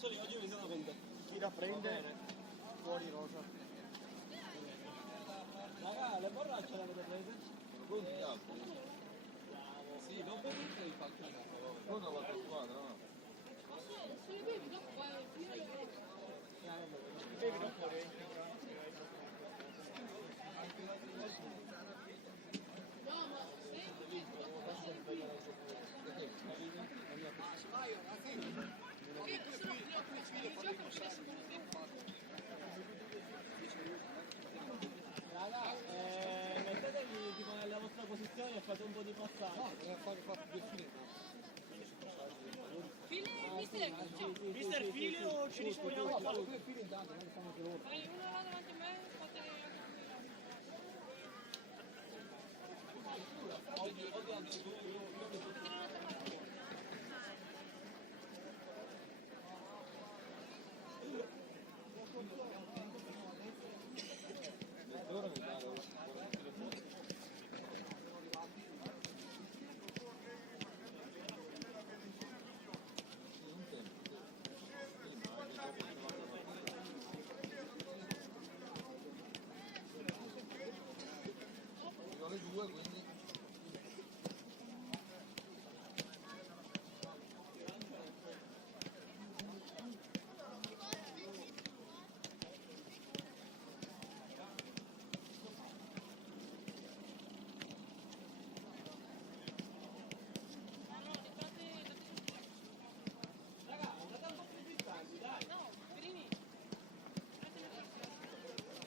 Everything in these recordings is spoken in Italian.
Mazzoli oggi mi sono con te. Chi la prende? Fuori rosa. Raga, le borracce l'avete prese? Sì, non per tutte i fatti di Cosa va per squadra, no? Se li bevi dopo vai a finire Bevi dopo rientri. no, ma Raga, mettetevi tipo nella vostra posizione e fate un po' di passaggio. No, deve fare due file. mister, Mister file o ci disponiamo No, a fare fare? due file intanto, non fanno anche loro. fai uno là davanti a me, fate anche Mezz'ora mi pare, le due, quindi no, Perini.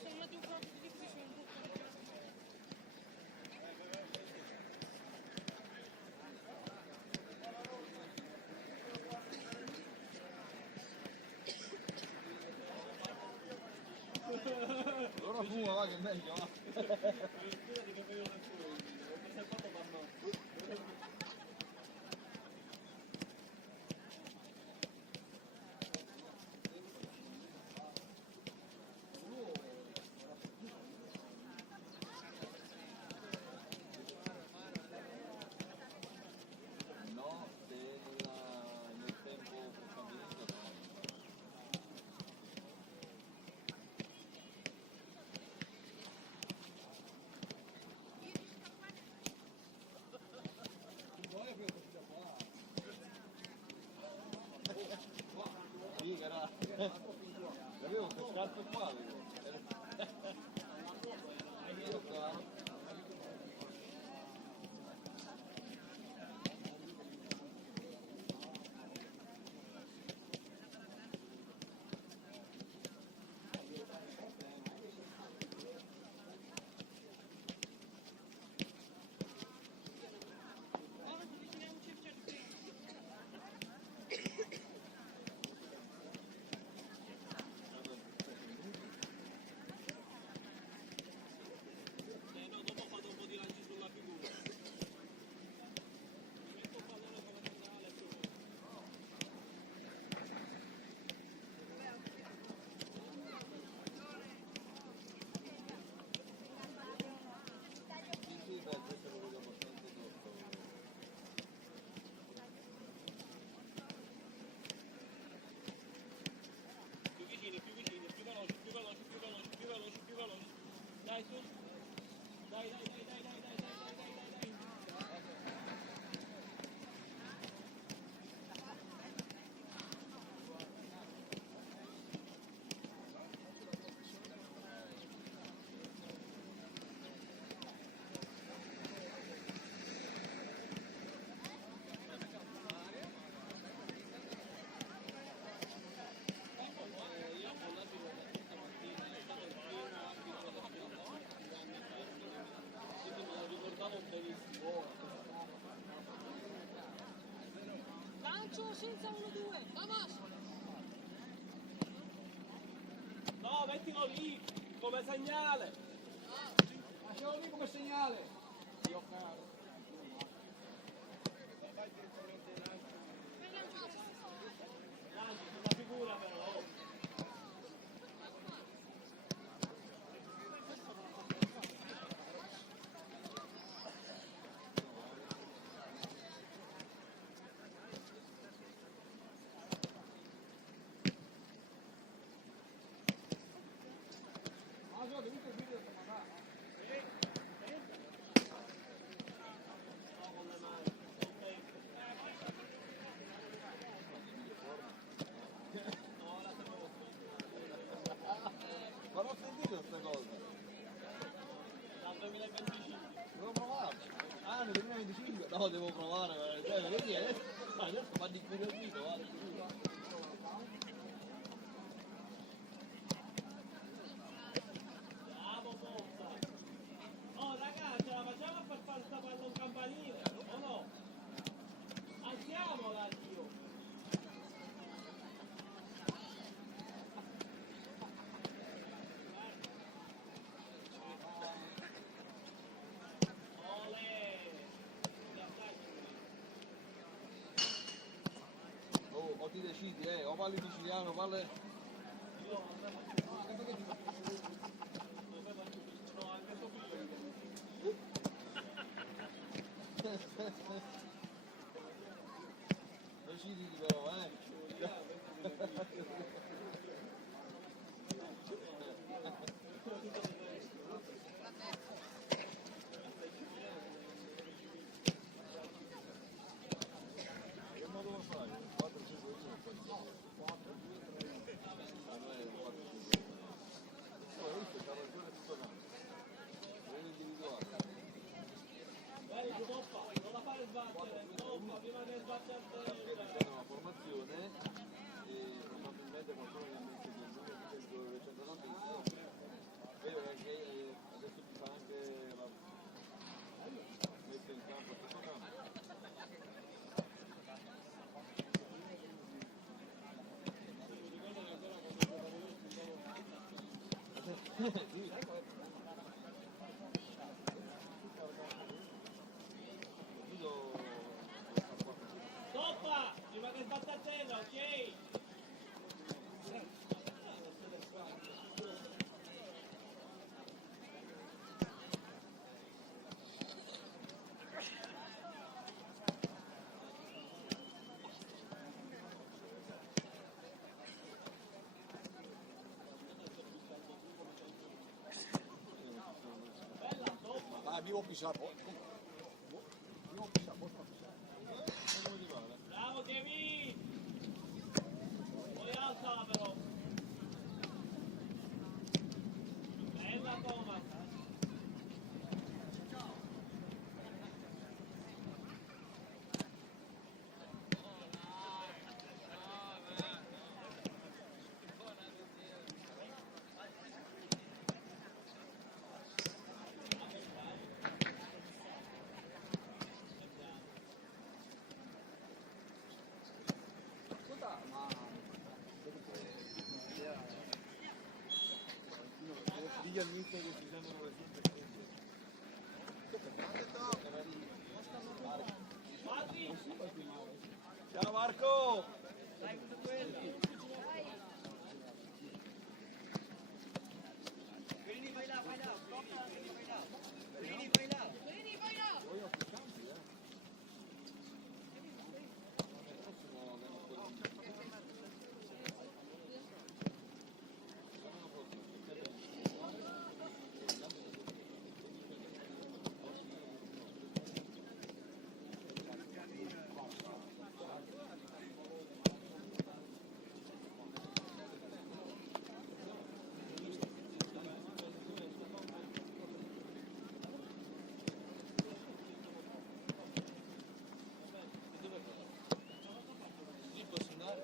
Sono un attimo fuori di difficile. allora fuma, va che è meglio, va. Scusate che vedo da solo, ho fatto panno. No, nel tempo stabilito no. Sì, che era... Avevo queste scarpe qua, avevo. Io qua. No, dopo fate un po' di lanci sulla figura. Mi metto un pallone come centrale su. Sì, sì, beh, questo lo vedo abbastanza dopo. Più vicini, più vicini, più veloci, più veloci, più veloci, più veloci, più veloci. Dai su. Dai, dai, dai, dai, dai, dai, dai, dai, dai, dai. Io ho l'abito stamattina, è stato il primo abito da quindi me lo ricordavo benissimo. Lancio senza 1-2, vamos! No, mettilo lì, come segnale. Lasciamo lì come segnale. Dio caro. Lanci sulla figura però. No, devo provare, vedi, adesso vanno incuriosito, guarda. Bravo Pozza. Oh ragazzi, la facciamo per fare sta palla un campanile, o no? Alziamola, Dio. O ti decidi, o parli siciliano, o parli... Deciditi però, Che modo lo fai? 4, 5, 1, 4, 5. Oh, visto, c'ha ragione tutto tanto. Deve individuare. Bella toppa, non la fare sbattere, toppa, prima che sbatte a terra. C'è una formazione e probabilmente qualcuno mi ha messo che il numero di centrocampista. Vedo che adesso ti fa anche la messa in campo a questo campo. Sì. Toppa, prima che sbatte a terra, ok? Vivo pisar, vivo pisar, posso pisar. Come ti pare? Bravo Kevin! Poi alzala però. Bella Thomas. Ascolta, ma... Digli al mister che ci sembrano le sue Patri! Ciao Marco! Dai, questa è quella. Vieni, vai là, vai là. Vieni, vai là. Vieni, vai là. Vieni, vai là! Poi ho più campi, L'anno prossimo abbiamo quello di... Sì, posso andare?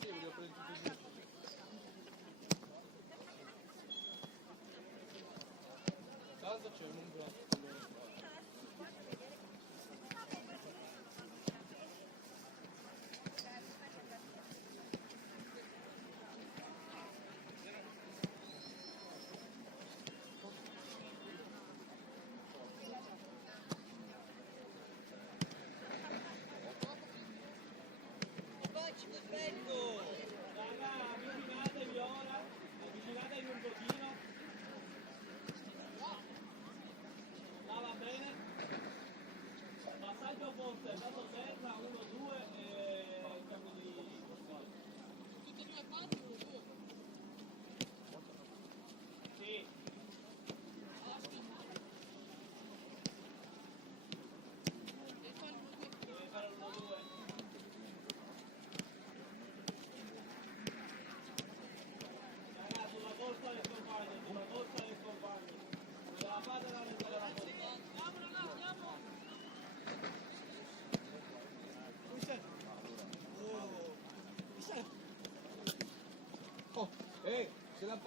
Sì, voglio prendere tutti i Casa c'è un braccio. Raga, avvicinatevi ora. Avvicinatevi un pochino.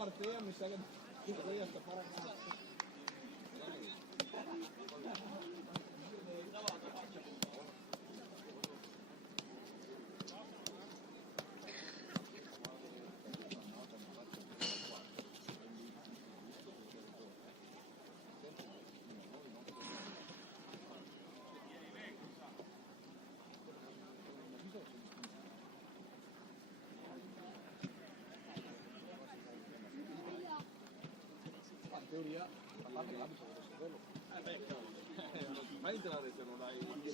partita mi sa che dovrei scappare a casa. In teoria, la parte dell'abito deve saperlo. Non ti fai entrare se non hai... Non ti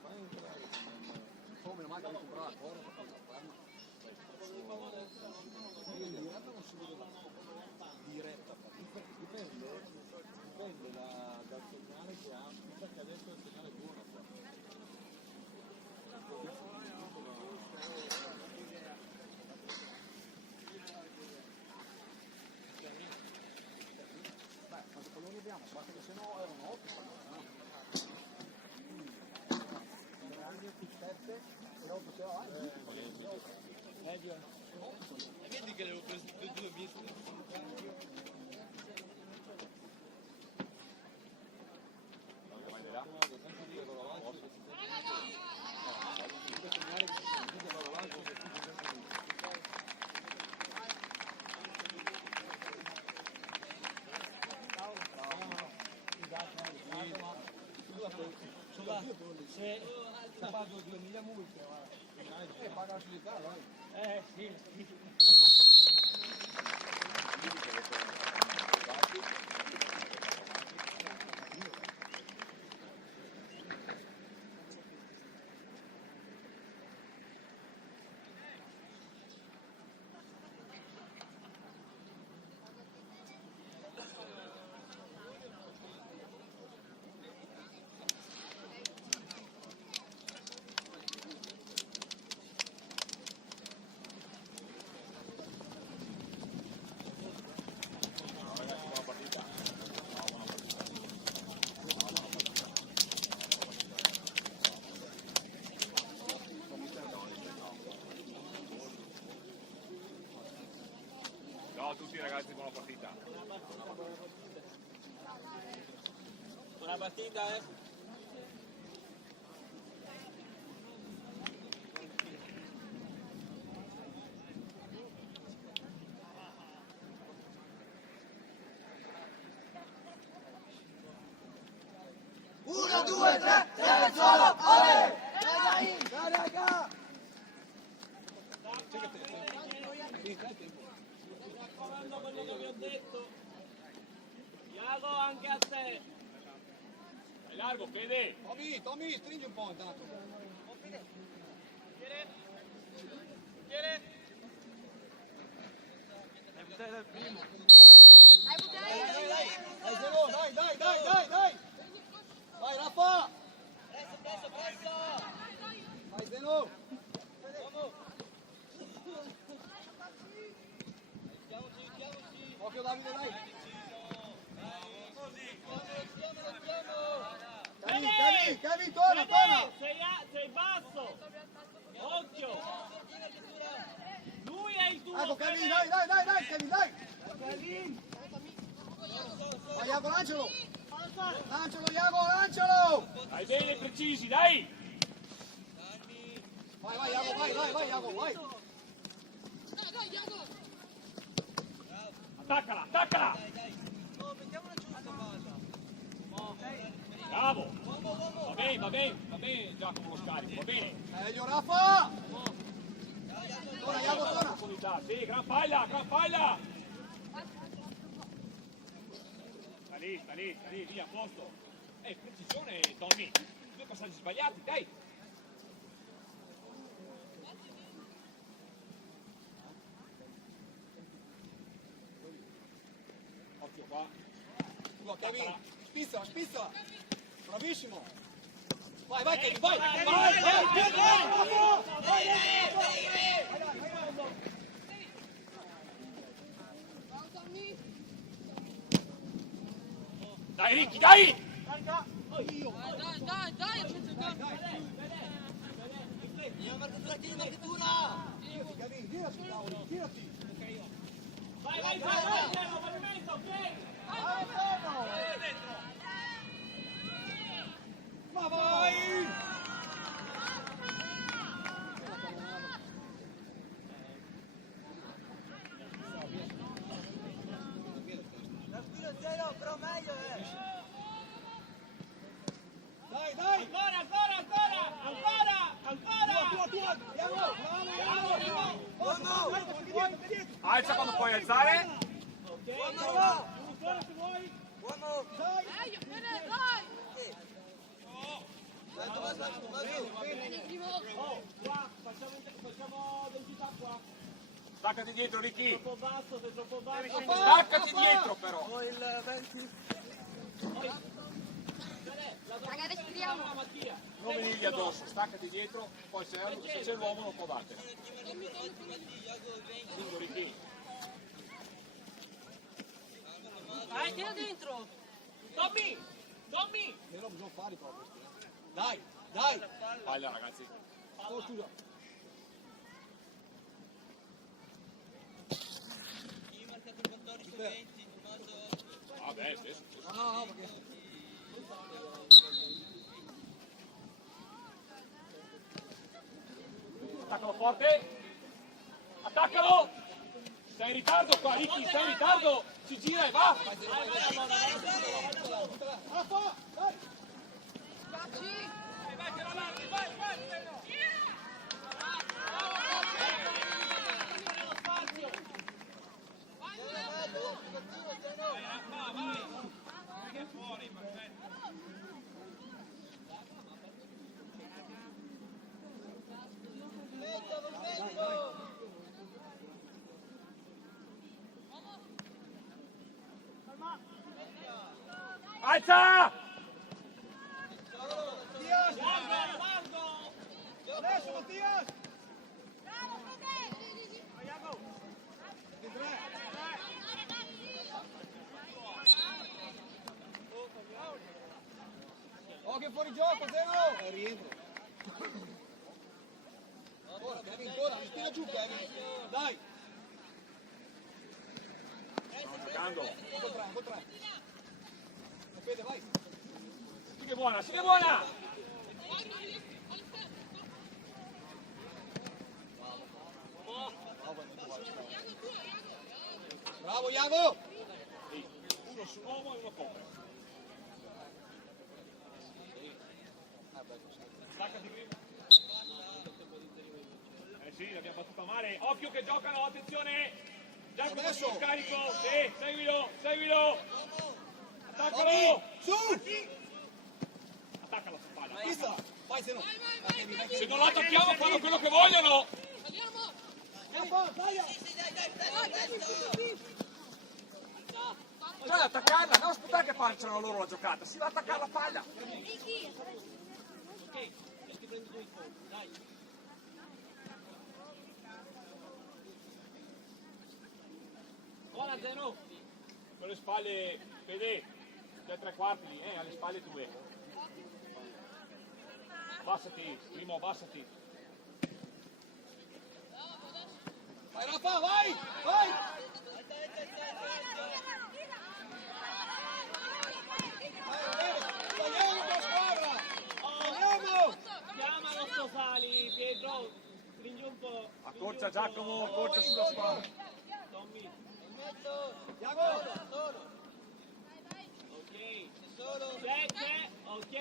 fai entrare se non... Come mai devi comprare la corda per fare la farma? In diretta non si vede la diretta. Dipende dal segnale che ha, pensa che adesso il segnale è buono qua. Beh, quanti palloni abbiamo? Basta che se no erano 8 palloni. Tre anni, 7 e 8 ce l'hai. Vedi che le ho presi tutte e due viste. Se pago 2000 multe, Paga la società, dai. sì. Ciao a tutti ragazzi, buona partita. Buona partita, eh. Uno, due, tre, solo, olè! Dai, raga! Provando quello che vi ho detto. Iago anche a te. È largo, Fede. Tommy, stringi un po' intanto. Tieni. Dai, Zeno, dai! Vai, Rafa! Vai, Zeno! Occhio, Davide, dai! Kevin, torna! Sei basso. Occhio. Lui è il tuo. Ecco, Kevin, dai, Kevin, dai! Vai, Iago, lancialo! Lancialo, Iago, lancialo! Dai bene, precisi, dai. Vai, Iago, vai! Attaccala. Bravo. Va bene, Giacomo lo scarico, va bene. Meglio, Rafa! Torna, Iago, torna! Opportunità, sì, gran falla. Sta lì, via, a posto. Precisione, Tommy. 2 passaggi sbagliati, dai. Occhio qua. Kevin, spizza! Bravissimo! Vai, Kevin, vai! Dai Ricchi, dai! Dai, a centro campo. Kevin, girati, girati! Vai, vai, vai, vai, movimento, ok? Ma vai! Tranquillo zero, però meglio Dai, dai! Ancora, ancora, ancora, ancora, ancora! Tua! Andiamo! Alza quando puoi alzare. Ok, ancora se vuoi. Buono! Dai, bene, dai! Vai Tommaso! Bene, il primo. Oh, qua, facciamo densità qua. Staccati dietro, Ricky. Troppo basso, sei troppo basso. Staccati dietro però. Poi il 20. Raga, respiriamo. Non venirgli addosso, staccati dietro, poi se c'è l'uomo non può battere. Singolo Ricky. Vai, tira dentro. Tommy! Tommy! Non bisogna fare proprio. Dai, dai! Paglia ragazzi. Oh, scusa. Vabbè, stesso. No, perché... Attaccalo forte. Attaccalo. Sei in ritardo qua, Ricky, sei in ritardo. Si gira e va. Rafa, dai! Alza! Mattias! Adesso Mattias! In tre! Occhio fuori gioco, Zeno! È rientro. Ancora, Kevin, ancora, respira giù, Kevin. Dai! Stanno giocando. Un tre. Sapete, vai! Sì che è buona, sì che è buona! Bravo, Iago! Sì. Uno su uomo e uno copre. Staccati qui. Sì, l'abbiamo battuta male. Occhio che giocano, attenzione! Giacomo Adesso. sul carico. Sì, seguilo! Attaccalo! Tommy, su! Attaccalo su palla. Pista! Vai, Zeno! Se non lo attacchiamo fanno quello che vogliono! Andiamo. Rafa, dai! Cioè attaccarla, non aspettare che facciano loro la giocata, si va a attaccare la palla! Buona Zeno! Con le spalle, Fede, c'è tre quarti, alle spalle tue. Abbassati, primo abbassati. Vai, Rafa, vai! Vai! Tagliamo la squadra! Tagliamo! Chiamalo sto Sali, Pietro! Stringi un po'. Accorcia Giacomo, accorcia sulla squadra. Tommy. Iago! Ok. C'è, ok.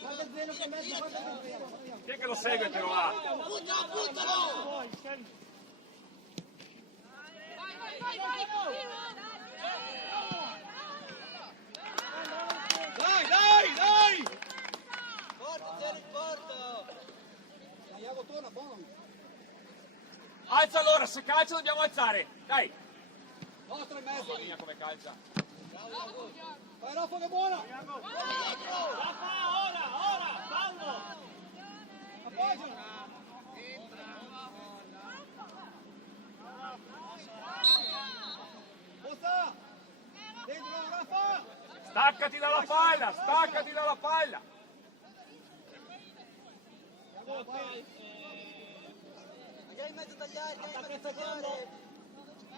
Guarda il Zeno che è mezzo, guarda il Zeno. Chi è che lo segue però là? Dai! Porto, Zero, porto! Iago torna, buono! Alza allora, se calcia dobbiamo alzare. Dai! Nostra in mezzo! Mamma mia come calcia. Vai Rafa che è buona! Rafa, ora, fallo! Appoggio! Posta! Dentro Rafa! Staccati dalla palla, staccati dalla palla. Iago, vai! Andiamo in mezzo a tagliare, andiamo in mezzo a tagliare!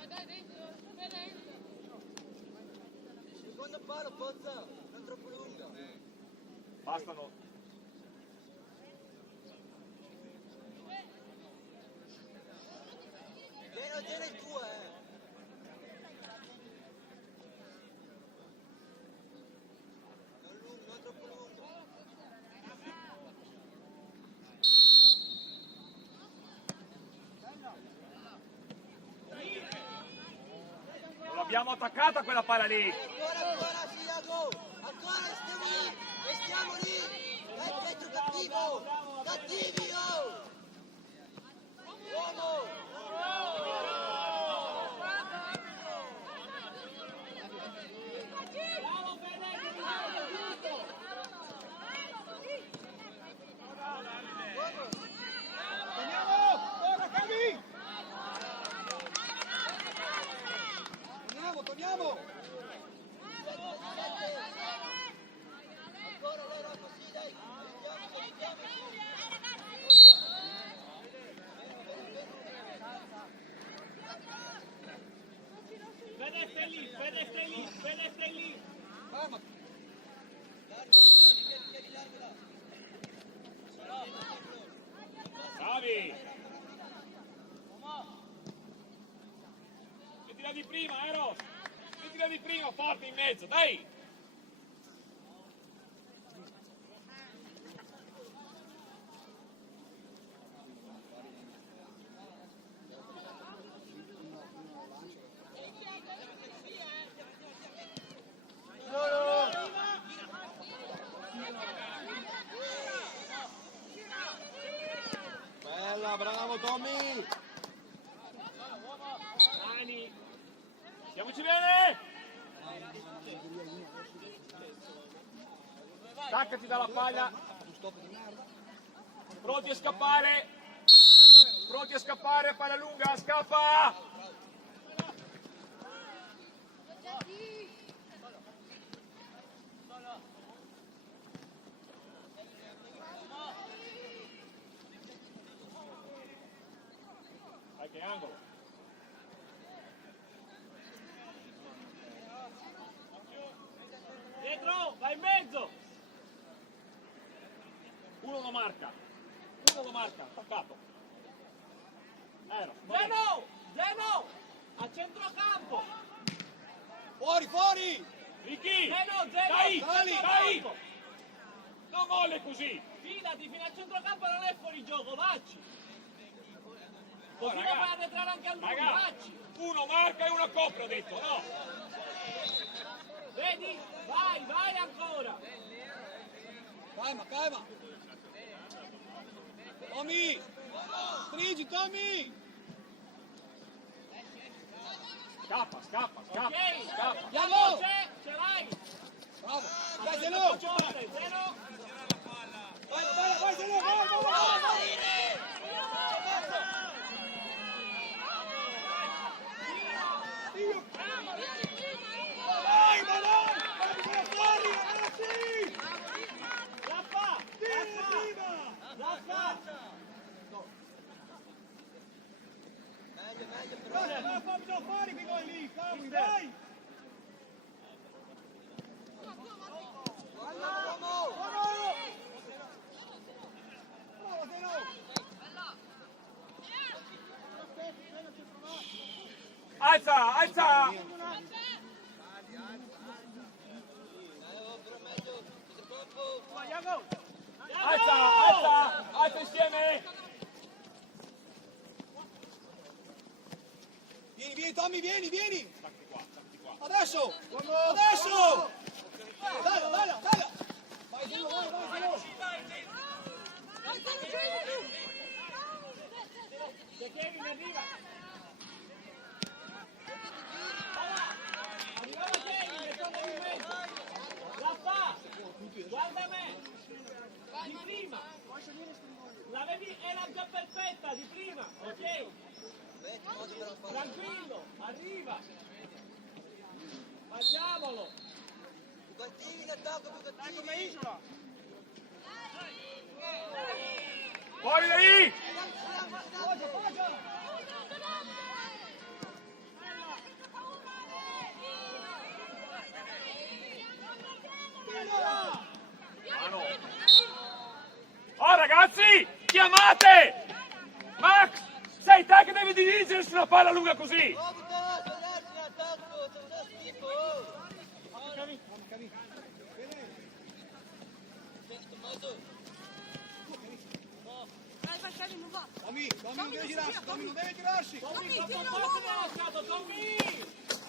Dai, dentro. secondo palo, Pozza, non troppo lunga. Bastano. Tieni il tuo, non troppo lungo. Non l'abbiamo attaccata quella palla lì. Ancora, Siago! Ancora, stiamo lì! Dai Pietro, cattivo! Cattivi, oh! Uomo! Torniamo! Ancora lei Rocco, sì dai! Fede stai lì! Calma! Largo, tieni largo là! Bravi! Mettila di prima, Eros! Mettila di prima, forte in mezzo, dai! Bella, bravo Tommy! Dani! Stiamoci bene! Staccati dalla palla! Pronti a scappare! Pronti a scappare, palla lunga, scappa! Dai che angolo! Dietro, vai in mezzo! Uno lo marca, attaccato. Zeno! A centrocampo! Fuori! Ricky! Zeno! Dai! Non molle così! Fidati, fino a centrocampo non è fuori gioco, vacci! Così lo raga, fai arretrare anche a lui, raga, vacci! uno marca e uno copre, ho detto, no! Vedi? Vai ancora! Calma! Tommy! Stringi, Tommy! Scappa! Ok, Andiamo! ce l'hai! Bravo! Dai, Zeno! Zeno! Vai, Zeno! Vai! Vai, Fuori, ragazzi! Raffa! Meglio però! Fammi fuori che vai lì, Campi, dai! Uomo! Bravo, Zeno! Alza! Però meglio! Troppo! Alza insieme! Vieni, Tommy, vieni! Staccati qua! Adesso! Dai! Vai, Zeno, vai! Se Kevin arriva! Arrivava Kevin, torna in mezzo! Raffa! Guarda me! Di prima! Era già perfetta, di prima, ok? Tranquillo, arriva! Facciamolo! Più cattivi in attacco, più cattivi! Fuori da lì! ragazzi, chiamate! Max, sei te che devi dirigere su una palla lunga così! Dai, per Kevin, non va. Tommy non deve girarsi, Tommy non deve girarsi! Tommy, Tommy, troppo tira forte l'uomo. lasciato, Tommy!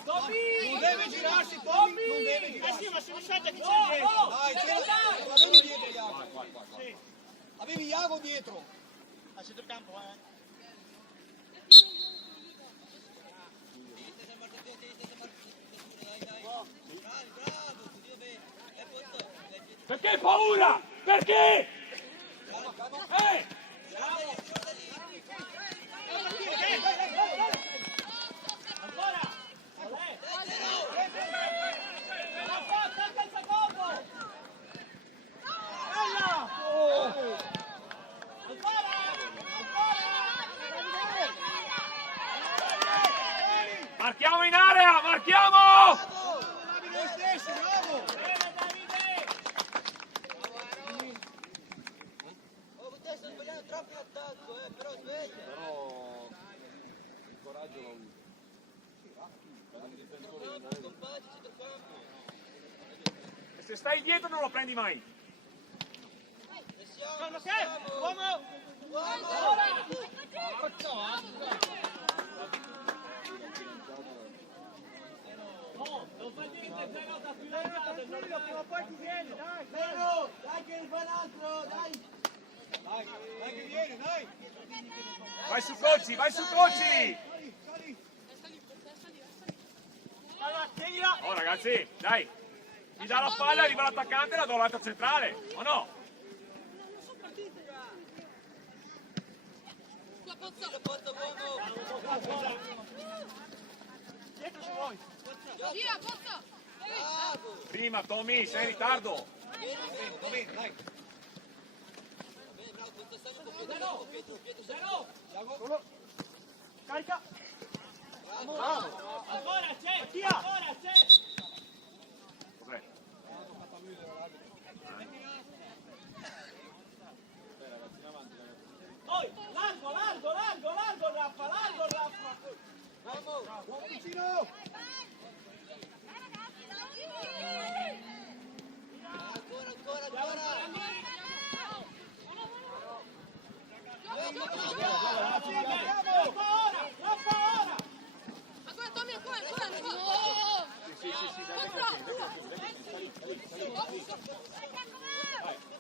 Tommy! Non deve girarsi, Tommy! Non deve girarsi! sì, ma se lasciate chi No, no! Dai, Devi c'era, andare! l'avevi dietro Iago! Avevi Iago dietro! A centrocampo, Perché paura? Perché? Ancora! Olè! La porta anche il secondo! Bella! Ancora! Marchiamo in area, marchiamo! Bravi noi stessi, bravo! Bene, Davide! Oh, te stai sbagliando troppo in attacco, però sveglia. Però il coraggio lo usa. Compagni, centrocampo. E se stai dietro non lo prendi mai. Calma, uomo! Oh, non fai niente, sei nota più lanciato, non prima o poi ti viene, dai! Dai che ne fa un altro, dai! Dai che viene, dai! Vai su Cocci, vai su Cocci! Sali! Oh ragazzi, dai! Mi dà la palla, arriva l'attaccante e la do all'altra centrale, o no? Qua, Pozzo. Porta uomo! Gira, Pozzo. Bravo! Prima Tommy, sei in ritardo! Tommy, dai! Bene, bravo, contestagli un po' Pietro, Pietro, Zero! Iago! Carica! Ancora c'è! Ancora c'è! Cos'è? Poi, largo, Raffa! Buon vicino! ancora! Raffa ora! Ancora, Tommy, ancora.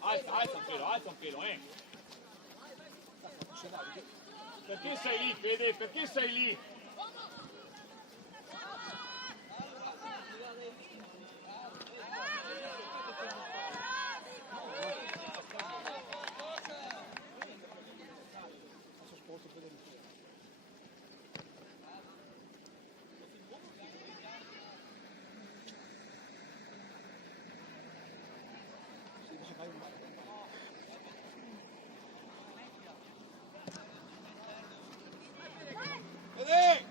Alza un pelo, Perché sei lì, Fede? Perché sei lì? Vede!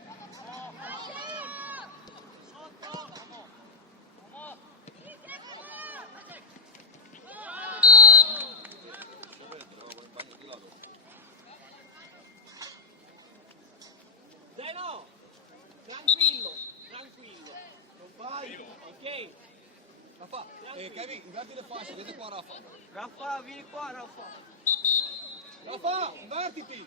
Zeno! Tranquillo! Non fai! Ok? Rafa, Kevin, inverti le fasce, vedi qua Rafa! Raffa, vieni qua, Raffa! Rafa, invertiti!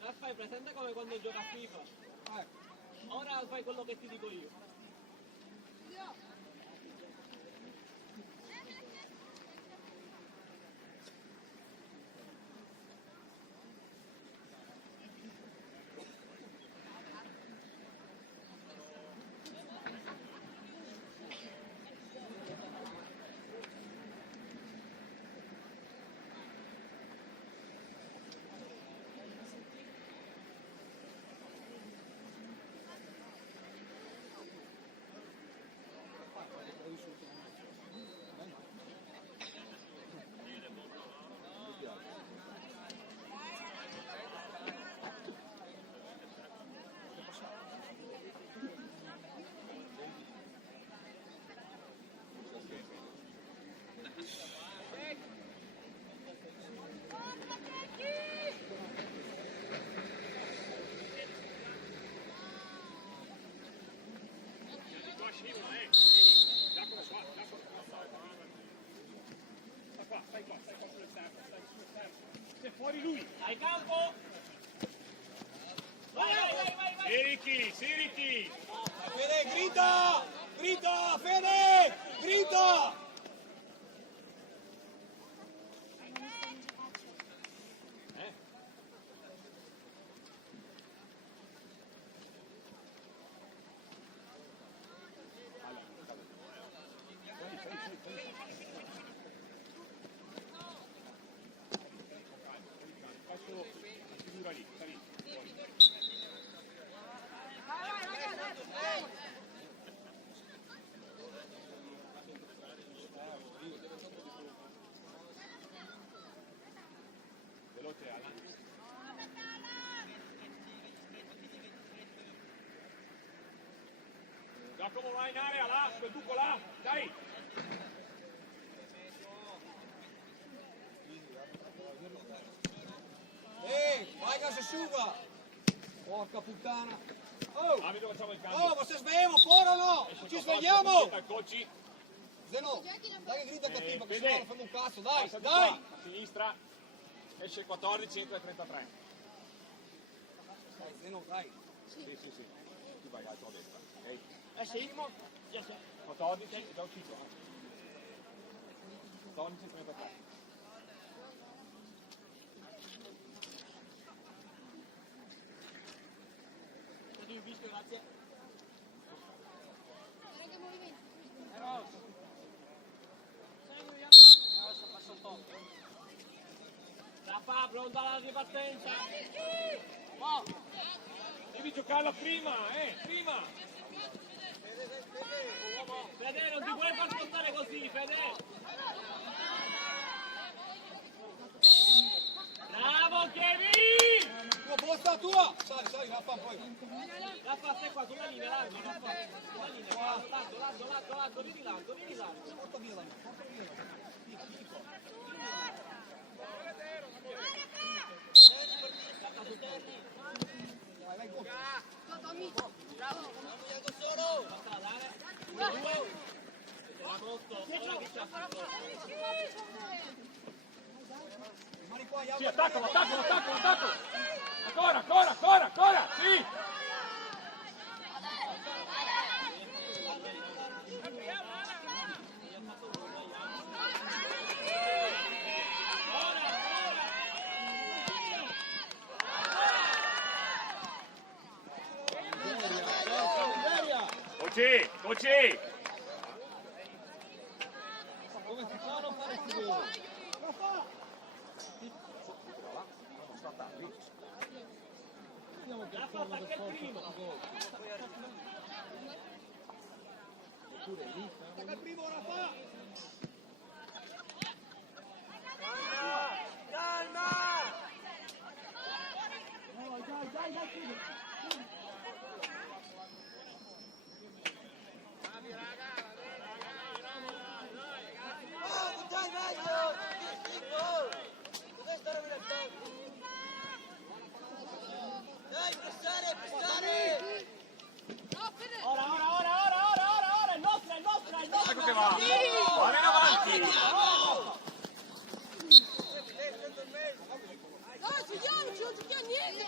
Raffa, hai presente come quando gioca a FIFA? Ora fai quello che ti dico io. Giacomo qua, stai qua sull'esterno, c'è fuori lui. Dai campo! Vai! Sirichi! Fede, grida! Grida, Fede! Grida! Faccio la figura lì, sta lì. Veloce Alan. Giacomo vai in area là, quel buco là, dai! Vai che si asciuga! Porca puttana! Oh! Ah, vedo facciamo il cambio. Oh, ma se svegliamo fuori o no? Esce Ci il svegliamo! dal coach. Zeno, dai che grida cattivo, che Fede. se no non fanno un cazzo, dai, Passa di dai! qua, a sinistra. Esce il 14, entra il 33. Dai, Zeno, dai. Sì. Tu vai alto a destra. Ok? Esce Ilmo? 14 è già uscito. 14 e 33. Visto, grazie. Rafa, pronta la ripartenza. Oh. Devi giocarla prima, prima. Fede, non ti puoi far spostare così, Fede. Bravo Kevin! Tua bosta tua! Sali, Rafa, poi. Rafa, stai qua, sulla linea, largo, Rafa. Sulla linea, largo, vieni largo. Porta via la mia, porta via la mia. Vai, go. Bravo. Basta dare. Era molto, ora che c'ha fatto. Rimani qua, Sì, attaccalo. Ancora, sì. Coci. Come si fa a non fare sti gol? Rafa! Vediamo che Rafa, attacca il primo. Oppure lì. Attacca il primo, Rafa! Ora, è nostra. Ecco che va in avanti. Dai, chiudiamoci, non giochiamo niente.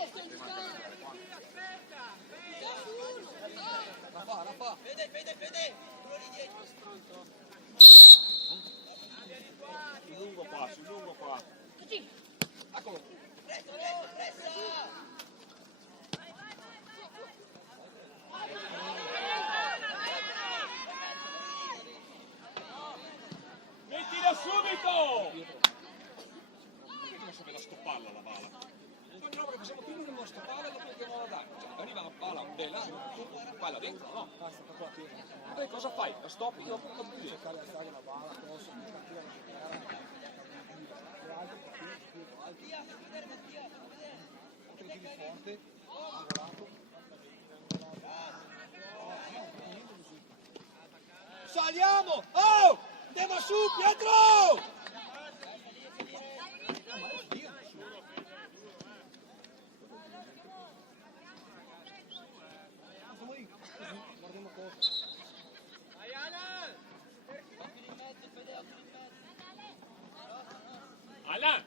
Rafa! Fede! Quello lì dietro. Sul lungo qua. Eccolo! Pressa! Mettila subito! Perché non sapeva stopparla la palla? Quindi no, perché possiamo prima di non stoppare e dopo mettiamo la dai. Cioè, arriva la palla bella, palla dentro, no? E cosa fai? La stoppi dopo la butti. Cercare di alzare la palla, addosso, partire la giocare. Forte, angolato. Saliamo! Oh! Andiamo su, Pietro! Guardiamo cosa. Allan,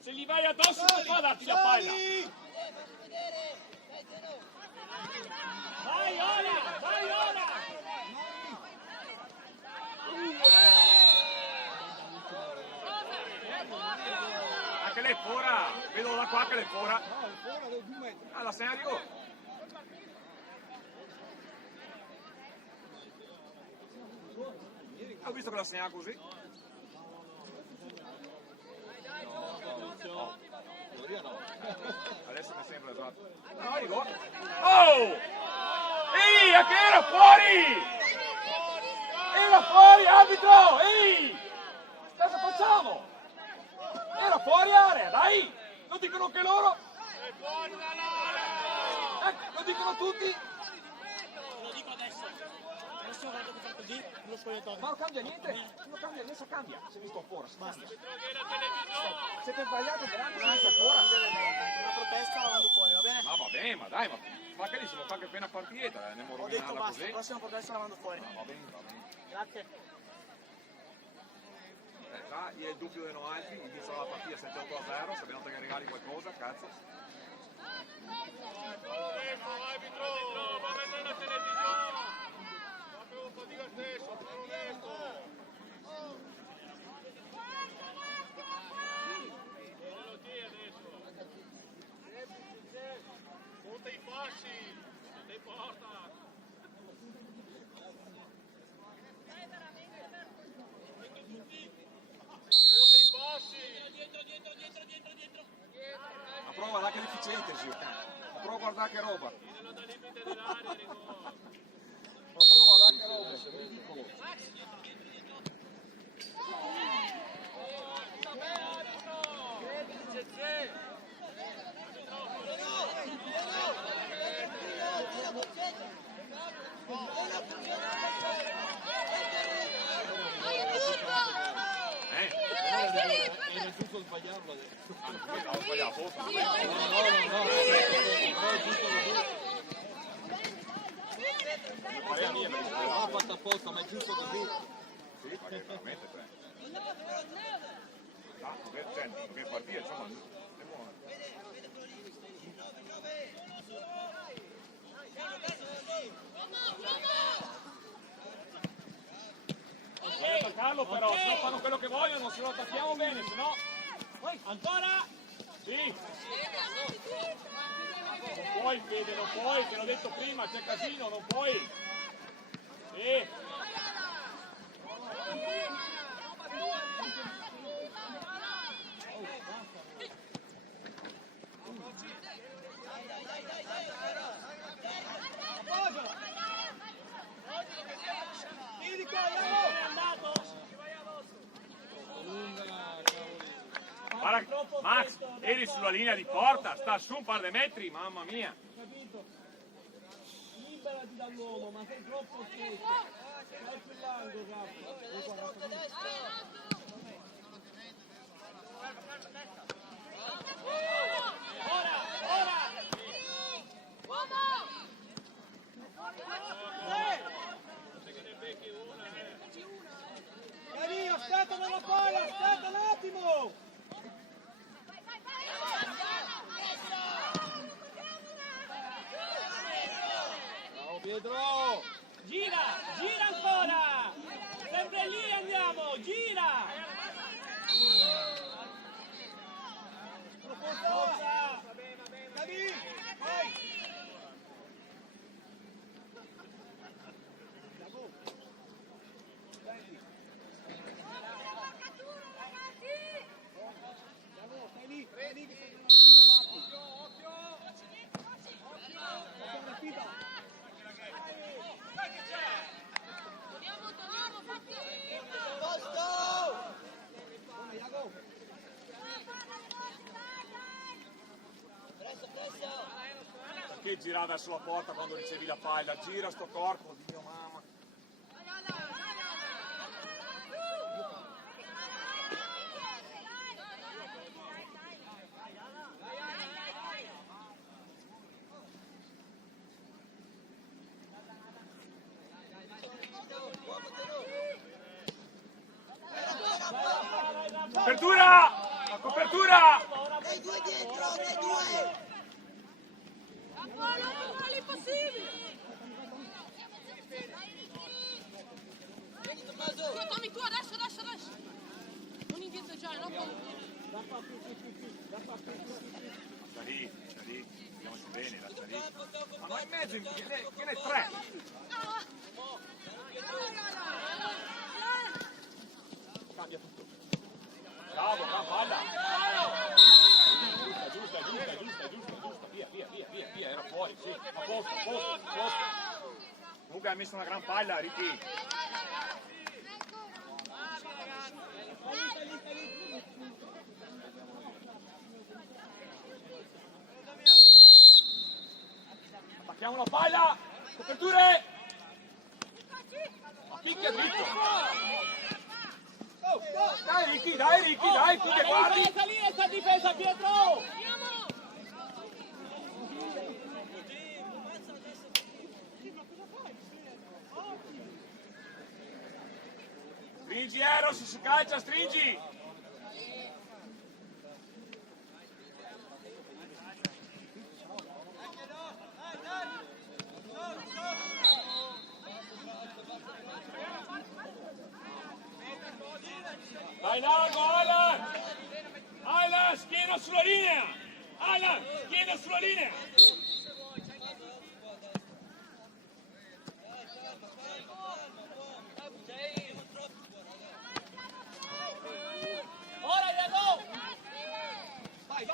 se gli vai addosso non fa darti la palla. Vai ora, vai ora. Anche lei fora, vedo da qua che lei fora. No, fuori da 2 metri. Ah, la segna di gol. Ho visto che la segna così. Teoria no. Adesso mi sembra esatto. No, rigor. Oh! Ehi, che era fuori! Era fuori, arbitro! Ehi! Cosa facciamo? Era fuori area, dai! Lo dicono che loro? Lo dicono tutti? Lo dico adesso. Adesso guarda che fa così, lo spogliatoio. Ma non cambia niente? Non cambia, adesso cambia. Se mi sto fuori, basta. Siete sbagliati per anni, se mi sto fuori. Una protesta la mando fuori, va bene? Ma va bene, ma dai, ma fa che lì sono qualche pena partita, andiamo a Ho detto rovinarla basta, così. prossima protesta la mando fuori. Va bene, va bene. Grazie. Già, il doppio dei no altri, inizia la partita 7-8-0, se abbiamo che regali qualcosa, cazzo. Conta i passi, non importa. Ma prova a guardare che deficiente, Gio. Ma prova a guardare che roba. Ma prova a guardare che roba, è ridicolo. Era giusto sbagliarlo adesso. Ho sbagliato. No, è giusto così. Non l'ha fatta apposta, ma è giusto così. Sì, ma che veramente, cioè. Che partita, insomma, è buona. Bisogna attaccarlo però, se no fanno quello che vogliono, se lo attacchiamo bene, se no... Ancora? Sì. Non puoi, Fede, non puoi, te l'ho detto prima, c'è casino, non puoi. Sì. Guarda, Max, eri sulla linea di porta, sta su un par di metri, mamma mia. Capito? Liberati dall'uomo, ma sei troppo stretto. Vai più largo, Carino, aspetta dalla palla, aspetta un attimo! Ciao Pietro! Gira, gira ancora! Sempre lì andiamo, gira! Forza! Dai, vai! Stai lì che sei una spinta batti! Occhio! Occhio! Una spinta! Perché girare verso la porta quando ricevi la palla? Gira sto corpo, Dio mamma. Apertura! Ma Dai, due dietro, dai, due! Apollo, non è l'impossibile! Tommy, tu adesso! Non indietreggiare, no? Sta lì, vediamoci bene, lascia lì. Ma no, in mezzo, che ne tre? Cambia tutto. Bravo, palla! Giusta, via, era fuori, sì, a posto. Luca ha messo una gran palla, Ricky. Attacchiamo la palla, coperture! Ma picchia dritto! Dai Ricky, tu che guardi! Dai, lì sta difesa, Pietro! Stringi Eros, si calcia, stringi! Dai largo, Alan, schiena sulla linea! Ora, Iago! Vai,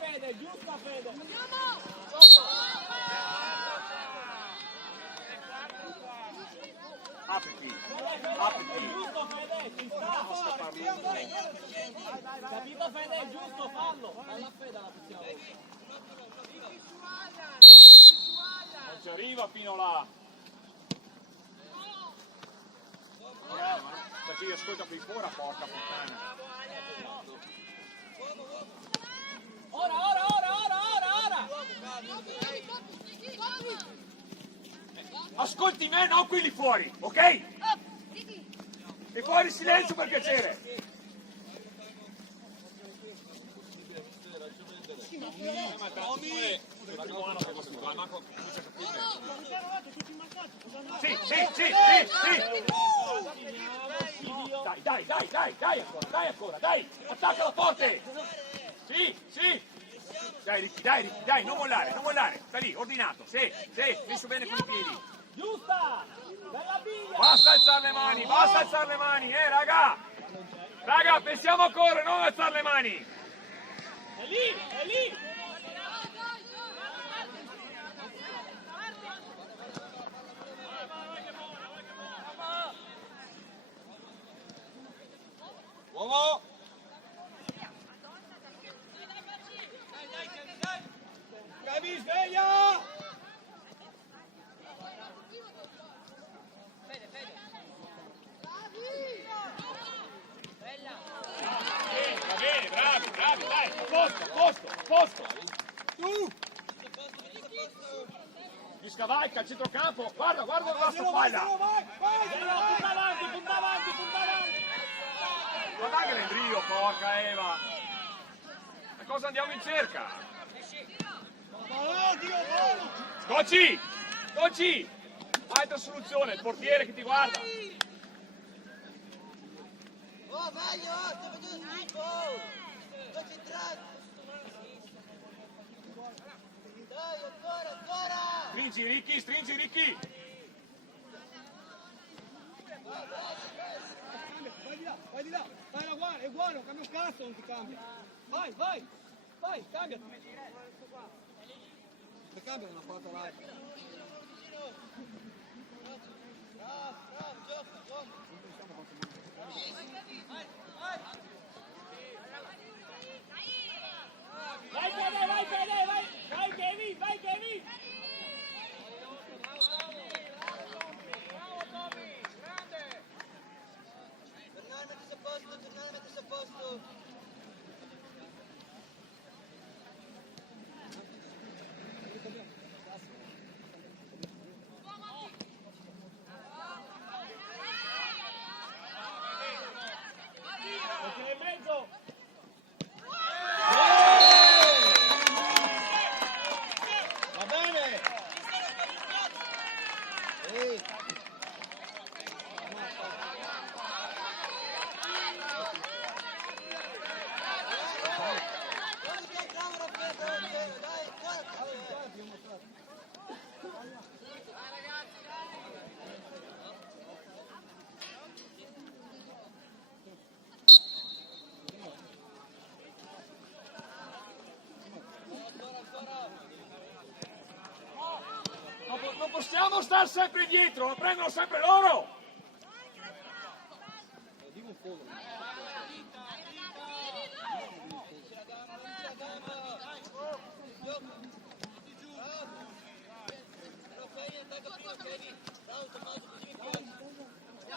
Fede, giusta, Fede! Apriti! Giusto, Fede, ci sta! Capito, Fede, è giusto, fallo! Alla Fede la possiamo. Non ci arriva fino là! Perché io ascolto qui fuori, porca puttana! Ora! Ascolti me, non quelli fuori, ok? E fuori silenzio per piacere! Sì! Dai ancora! Attacca la forte! Sì! Dai Ricky, non mollare! Sta lì, ordinato, sì, messo bene con i piedi. Giusta! Bella biglia! Basta alzare le mani, raga! Raga, pensiamo a correre, non alzare le mani! È lì! Uomo! Gabi, sveglia! Va bene, bravi, dai, a posto! Tu! Mi scavalca al centrocampo, guarda la nostra palla! Punta avanti! Guarda che l'endrio, porca Eva! Ma cosa andiamo in cerca? Scocci! Altra soluzione, il portiere che ti guarda! Oh, meglio, sto facendo schifo! Concentrato! Dai, ancora! Stringi Ricky! Vai di là, fai la guardia, è buono, cambia un cazzo, non ti cambia. Vai, cambia. Se cambia una porta l'altra. Vai Fede! Vai Kevin! Tornare, mettersi a posto! Perché Devo stare sempre indietro, la prendono sempre loro!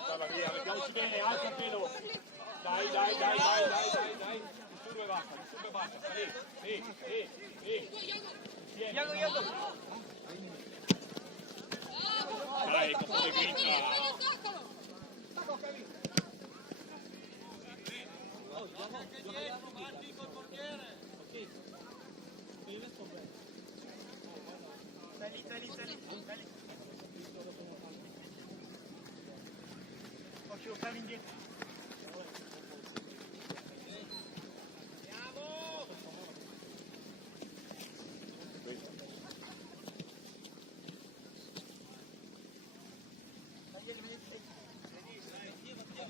Dalla via, mettiamoci bene, alza il pelo. Dai. Nessuno e basta. Sì. Dai, cappone grinta.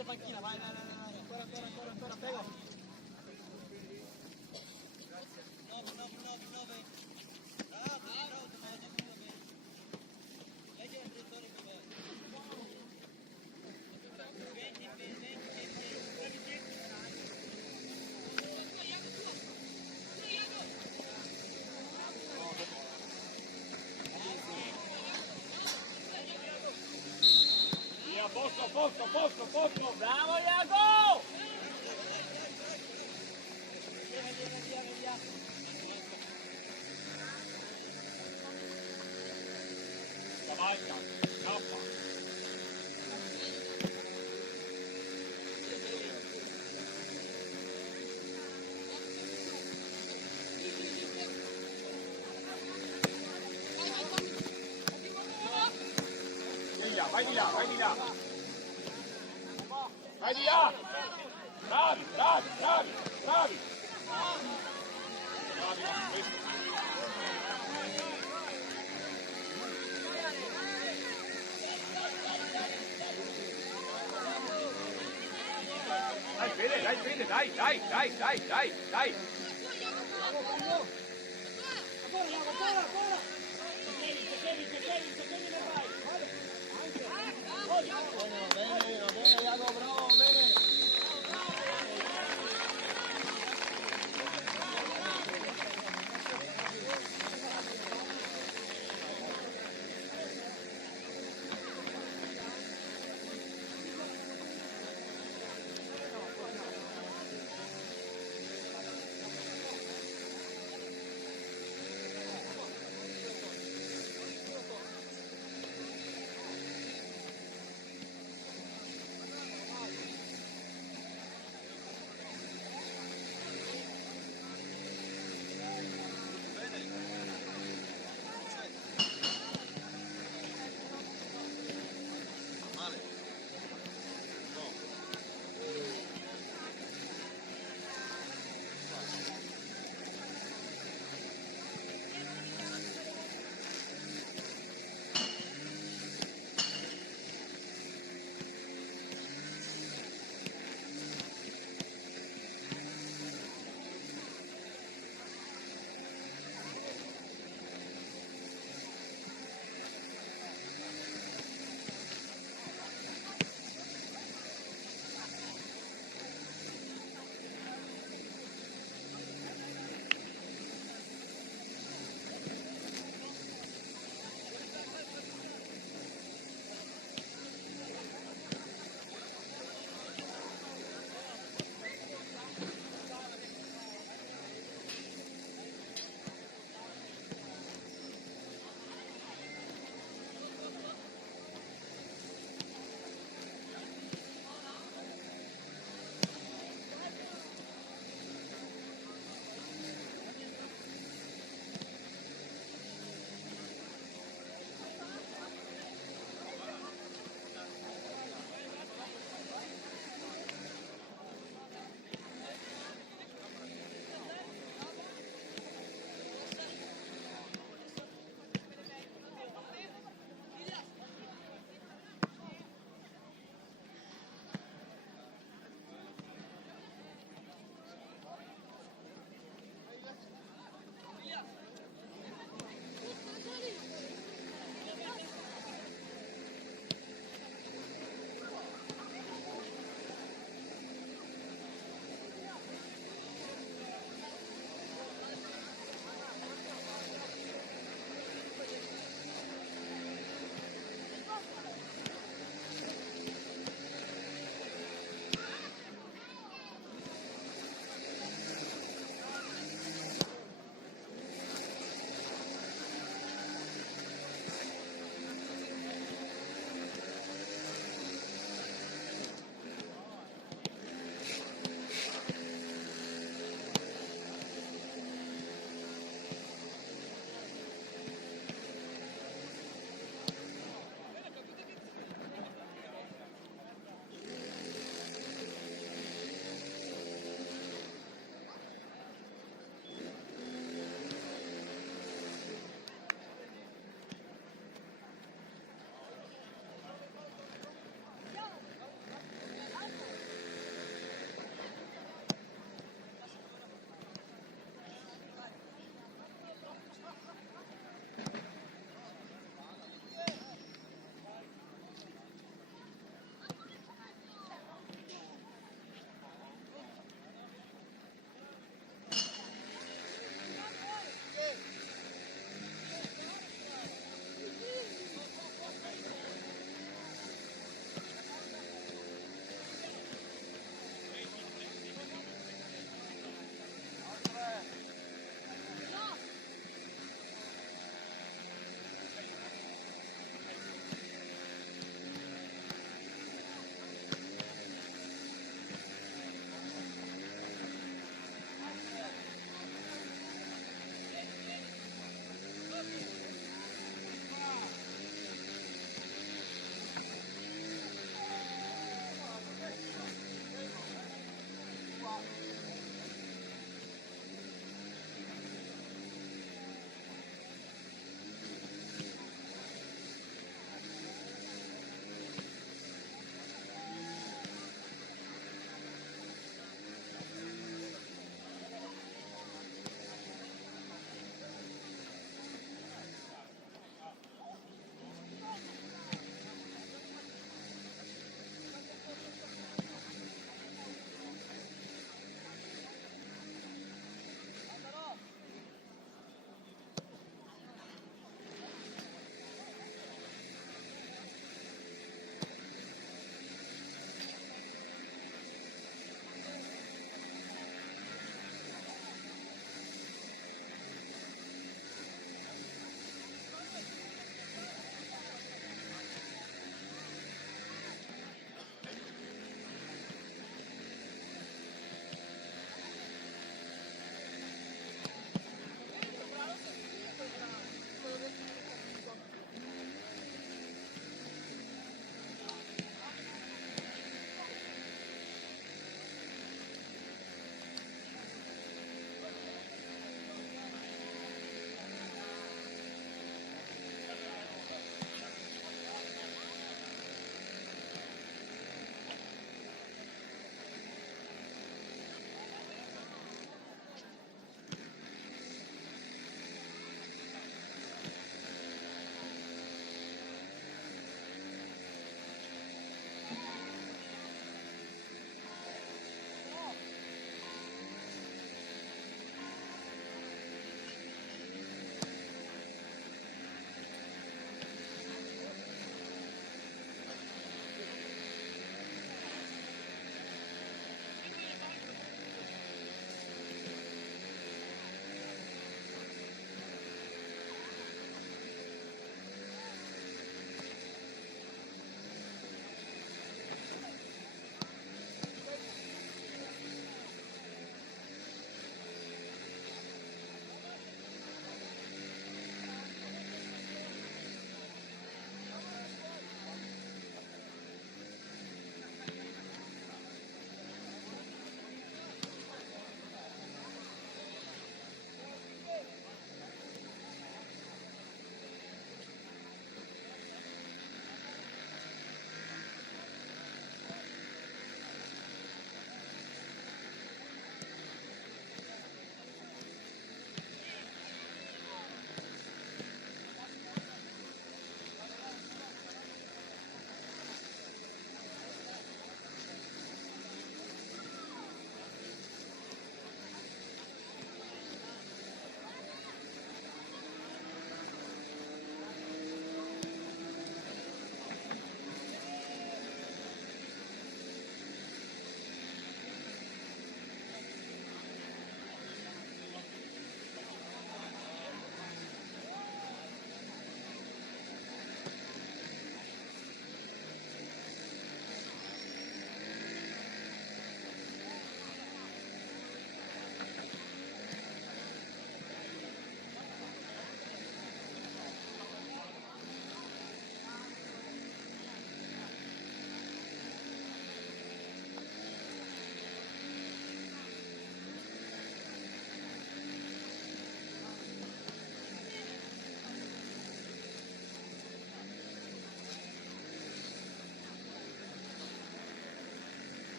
Panchina, vai, ancora, prego. Via, posto. Bravo Iago! Cavalca, scappa. Vai di là. Vai di là. Bravi. Bravi, questo. Dai, Fede, dai. Bene, Iago, bravo, bene.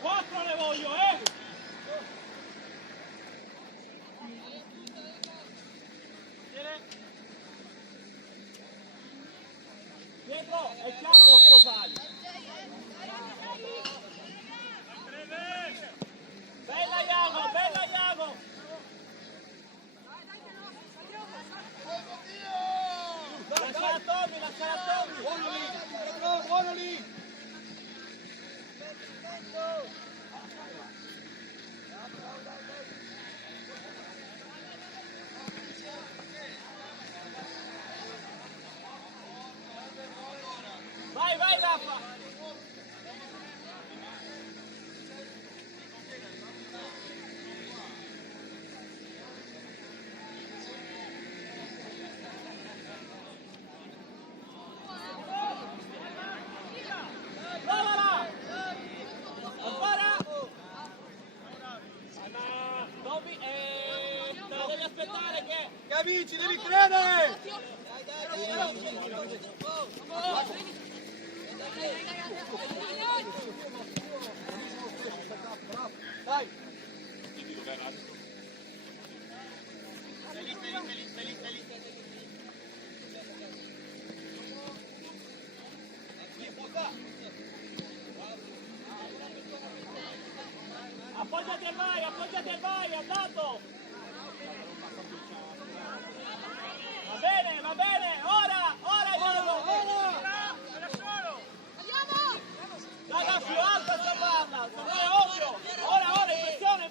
Quattro le voglio, eh! Pietro, e chiamalo sto sali. Bella Iago, bella Iago! Lascia Tommy, lascia Tommy! Buono lì! Pietro, buono lì! Vai, vai Rafa! Provala! Ancora! Tommy, te la devi aspettare che... Amici, devi credere! Dai! Appoggiati al vai, andato! Va bene, ora Diego! Dai, più alta sta palla, non è ovvio! Ora, impressione!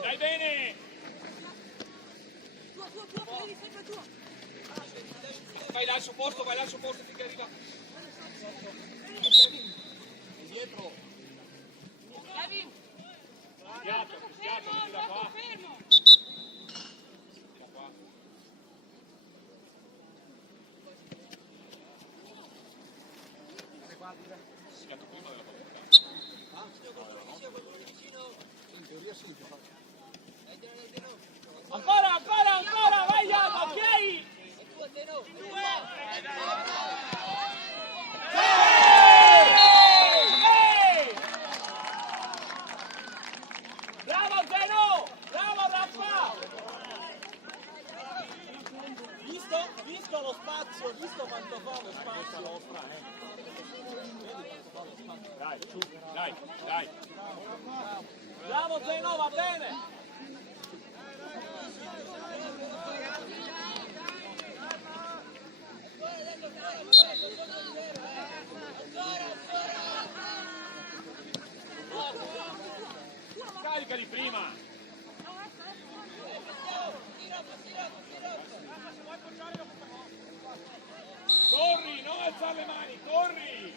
Dai bene! Vai là al suo posto finché arriva. Dietro! Schiato, metti da qua. Schiato prima della partita. In teoria sì, Ancora, vai Iago, ok? Bravo Zeno! Bravo Raffa! Visto lo spazio, visto quanto fa lo spazio. Dai. Bravo Zeno, va bene! Carica di prima! Corri, non alzare le mani, corri!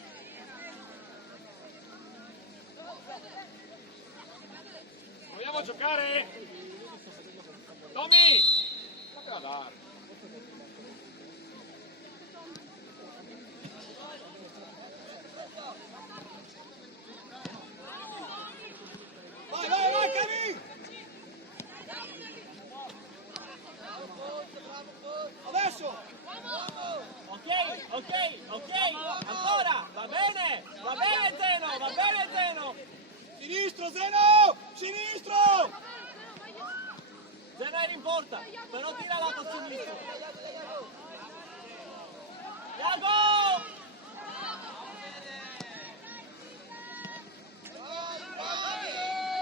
Proviamo a giocare? Tommy! Poteva dare. vai, Cami! Adesso! Ok, ancora, va bene Zeno! Sinistro, Zeno! Sinistro! Zeno era in porta, però tira lato sinistro. Iago!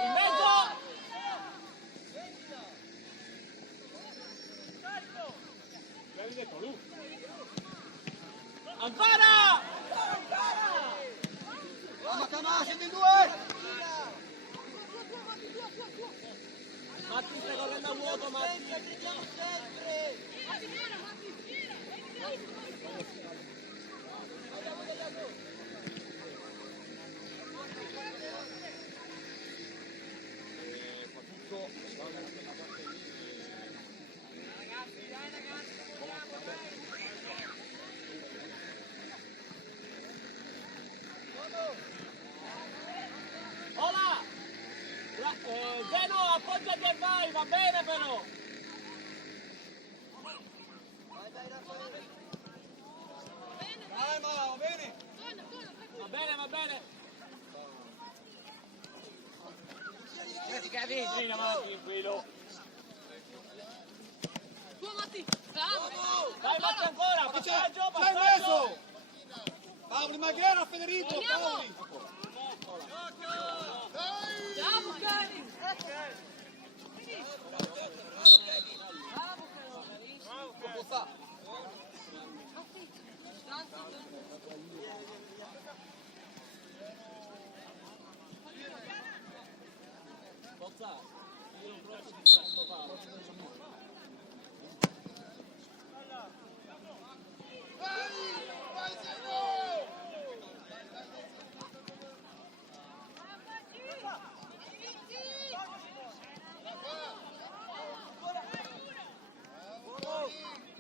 In mezzo! L'hai detto lui. Ancora! Calma, scendi il 2! Matti stai correndo a vuoto, Matti! Fa tutto, sbaglia quella parte lì. Ola! Zeno, appoggiati e vai, va bene però! Calma, va bene? Va bene, va bene! Vieni avanti, tranquillo. Tu Matti, bravo. Vai Matti ancora, passaggio, C'hai passaggio! messo! Paoli, Maghera, Federico, Andiamo! Paoli! Bravo Kevin. Può sta? Matti, tanti. Forza! Io non provo a distrarlo, Paolo.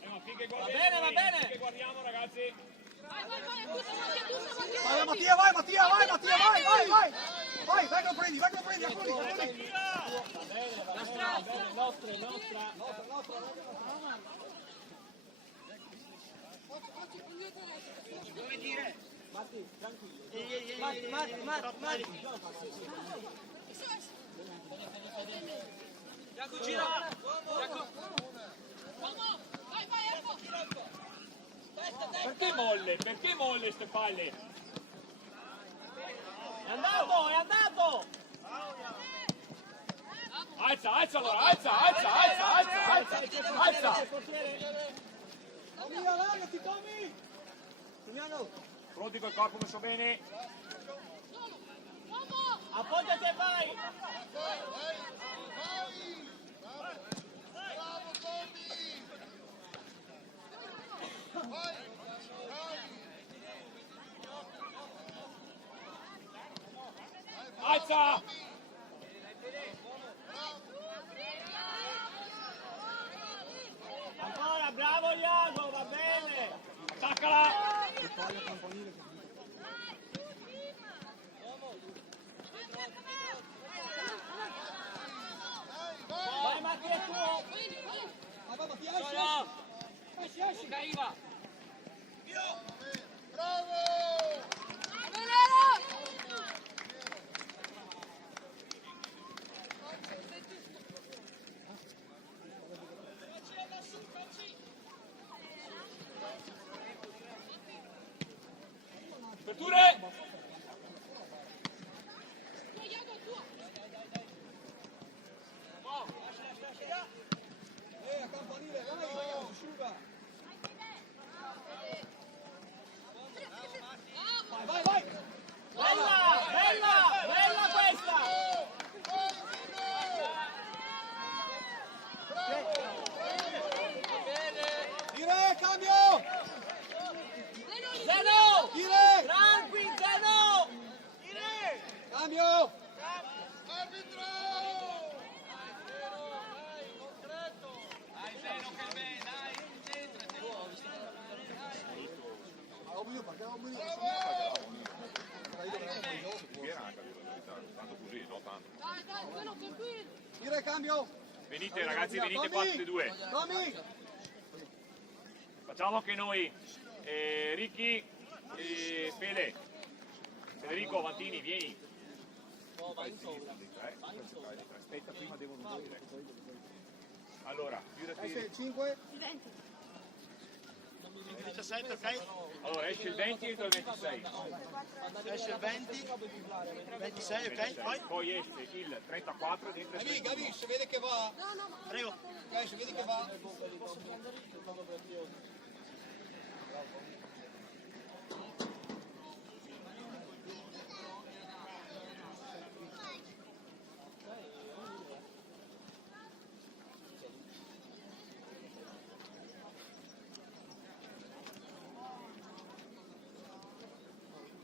Ma finché Va bene, va bene! finché guardiamo, ragazzi. Vai, accusa Matti. Vai Mattia, vai Mattia, vai Mattia, vai, vai, vai! Vai, vai che lo prendi, eccoli, Va bene, va bene, nostra, è nostra. Matti, tranquillo. Matti. Gira! Vai, Erbo. Perché molle? Perché molle ste palle? È andato, è andato! Alza allora, alza! Tommy, allargati, Tommy! Damiano! Pronti col corpo messo bene? Uomo. Appoggiati e vai! Alza! Ancora, bravo Iago, va bene! Attaccala! Vai Matti, è tuo! Vai Mattia, esci! Esci! Aperture! A campanile, vai! Asciuga! Vai, vai! Bella questa! Dire, cambio! Zeno! Dire! Tranqui, Zeno! Cambio! Dai, quello tranquillo. Dire, cambio! Venite ragazzi, venite qua tutti e due. Tommy! Facciamo anche noi. Ricchi e Fede. Federico, Vantini, vieni. Aspetta, prima devono morire. Allora, chiudete. 5. 17, ok? Allora esce il 20 e entra il 26. Esce il 20, 26, ok? Poi? Poi esce il 34 ed entra il 26. Gavi, se vede che va. Prego. Ok, se vedi che va.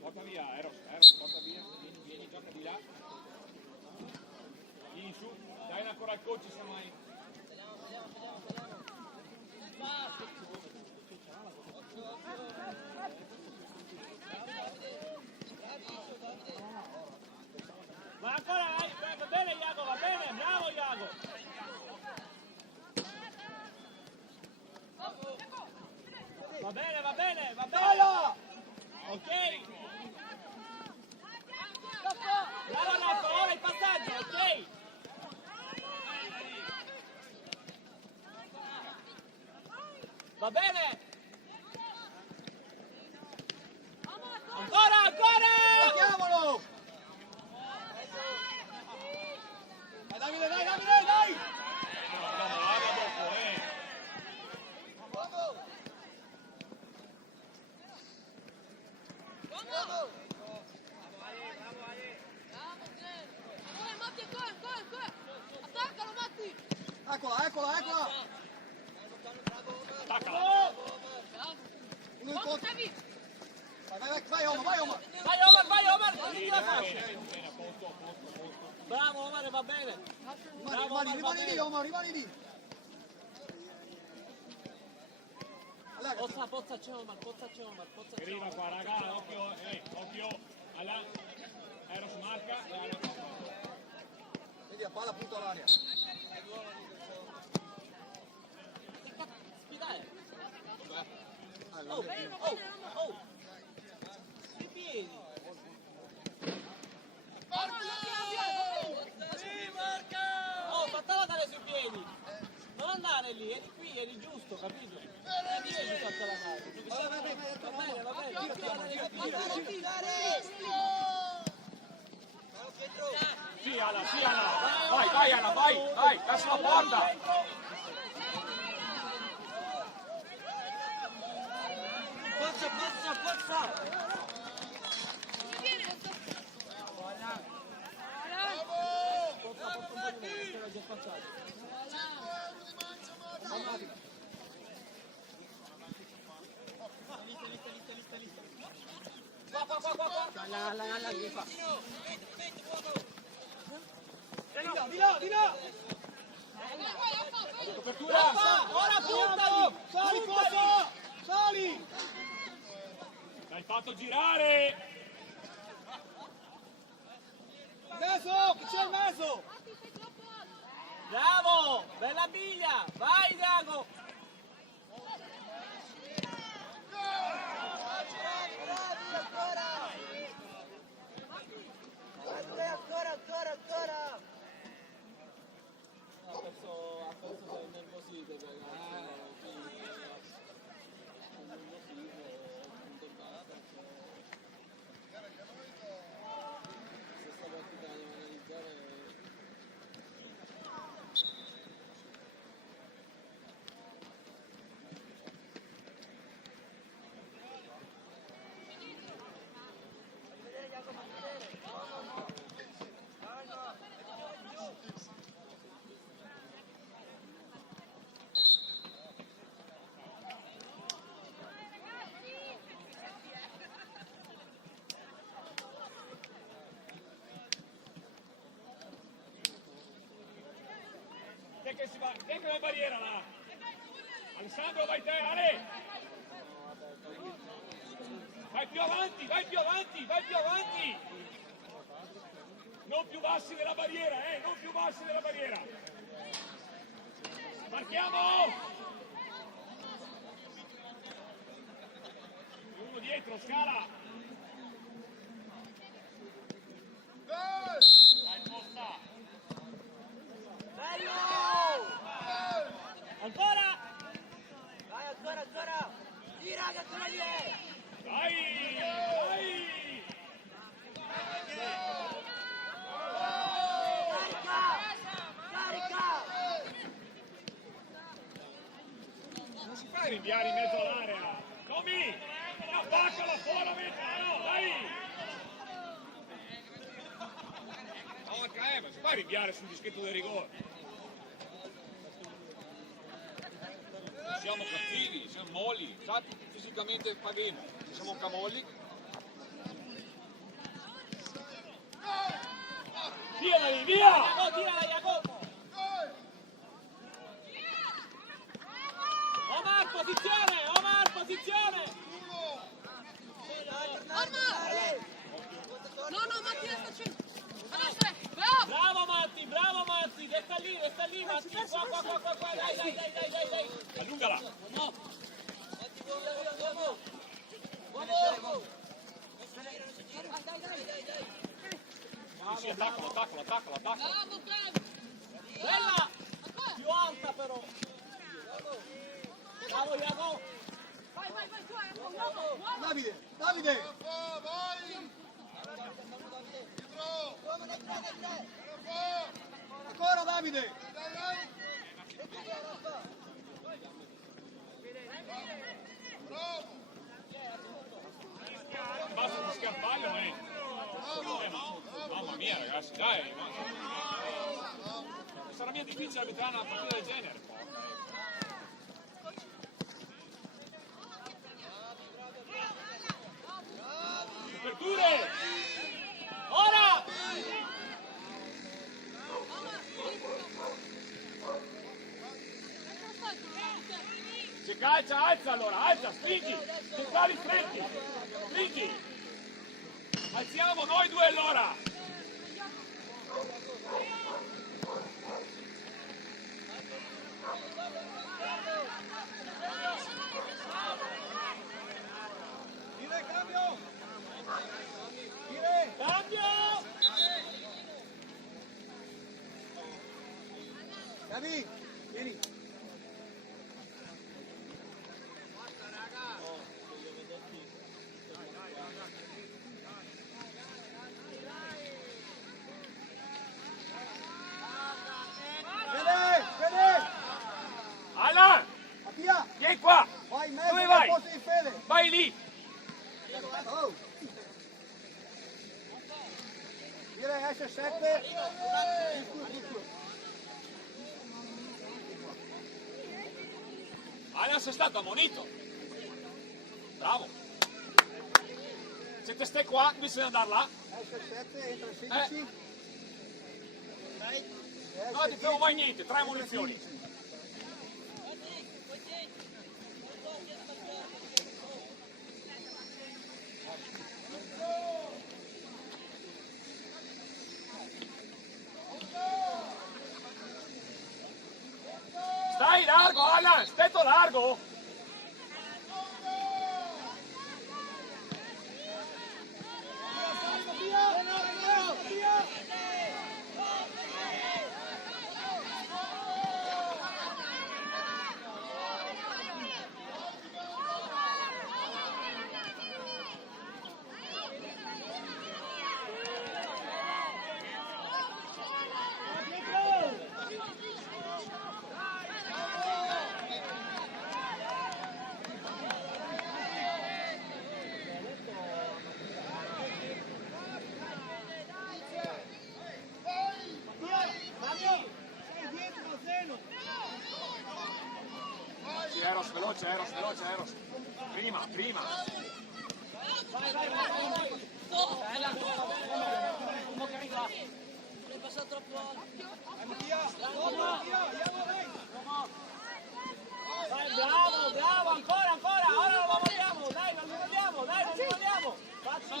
Porta via, Eros, porta via. Vieni, gioca di là. Vieni su, dai ancora al coach se mai. Ma ancora, va bene Iago, va bene, bravo Iago. Va bene, va bene, va bene. Ok. Bravo Nato, ora il passaggio, ok. Va bene. Ancora, ancora. Attacchiamolo! Davide, dai, Davide, dai! Attaccalo Matti! Eccola, eccola, eccola! Attaccala. Uno in conto. Vai, Omar, vai, Omar! Vai Omar, non ti la faccio. Bravo Omar, va bene. Bravo Omar, va Rimani lì, bene. Omar, rimani lì! Pozza c'è Omar, pozza c'è Omar. Arriva qua raga, occhio, occhio. Alla. Eros marca. Vedi, la palla appunto all'aria. Spidare. Oh, Sui piedi. Oh, fattela andare sui piedi. Non andare lì, eri qui, eri giusto, capito? Eri giusto fattela andare. Va bene. Sì Ala, vai Ala, vai, verso la porta. Forza. Di là! Copertura! Ora puntali! Sali, forza! Sali! L'hai fatto girare! Adesso, che c'è in mezzo! Bravo! Bella biglia! Vai Drago! Ancora! Ha perso il nervosito Chi è che va in barriera là? Alessandro, vai te, Ale! Vai più avanti! Non più bassi della barriera, non più bassi della barriera! Marchiamo! Uno dietro, scala! Dai, posta! Bello! Ancora! Vai, ancora! Tira! Dai! Dai! Non si fa rinviare in mezzo all'area! Tommy! Attaccala fuori, no, dai! No, HM, si fa rinviare sul dischetto del rigore! Siamo cattivi, siamo molli, infatti fisicamente paghino, siamo camolli. Via da lì, via! Iago, tirala, Iago! Omar, posizione! Omar! No, Matti, restaci. Adesso, bravo! Bravo Matti, resta lì Matti, qua, dai! Allungala! Sì, attaccalo! Bravo! Bella! Più alta però! Bravo Iago! Vai, tu hai un uomo! Davide! Ancora Davide! Basta di scarpaglio, mamma mia ragazzi, dai! Sarà mia difficile arbitrare una partita del genere. Aperture! Ora! Se calcia, alza allora, alza, spingi! Centrali stretti! Spingi! Alziamo noi due allora! Dire cambio! Cambio! Davi, vieni! Fede! Alan! Mattia! Vieni qua! Vai in mezzo Dove al vai? posto di Fede! Vai lì! Oh! Dire esce 7! Alan sei stato ammonito! Bravo! Se te stai qua, invece di andare là, Esce 7, entra 16. non ti fermo mai niente, 3 munizioni. Stai largo, Alan, stetto largo! Eros. Prima. Vai. È passato troppo alto. Vai, bravo, ancora, ora lo vogliamo, dai, non li vogliamo. Facci,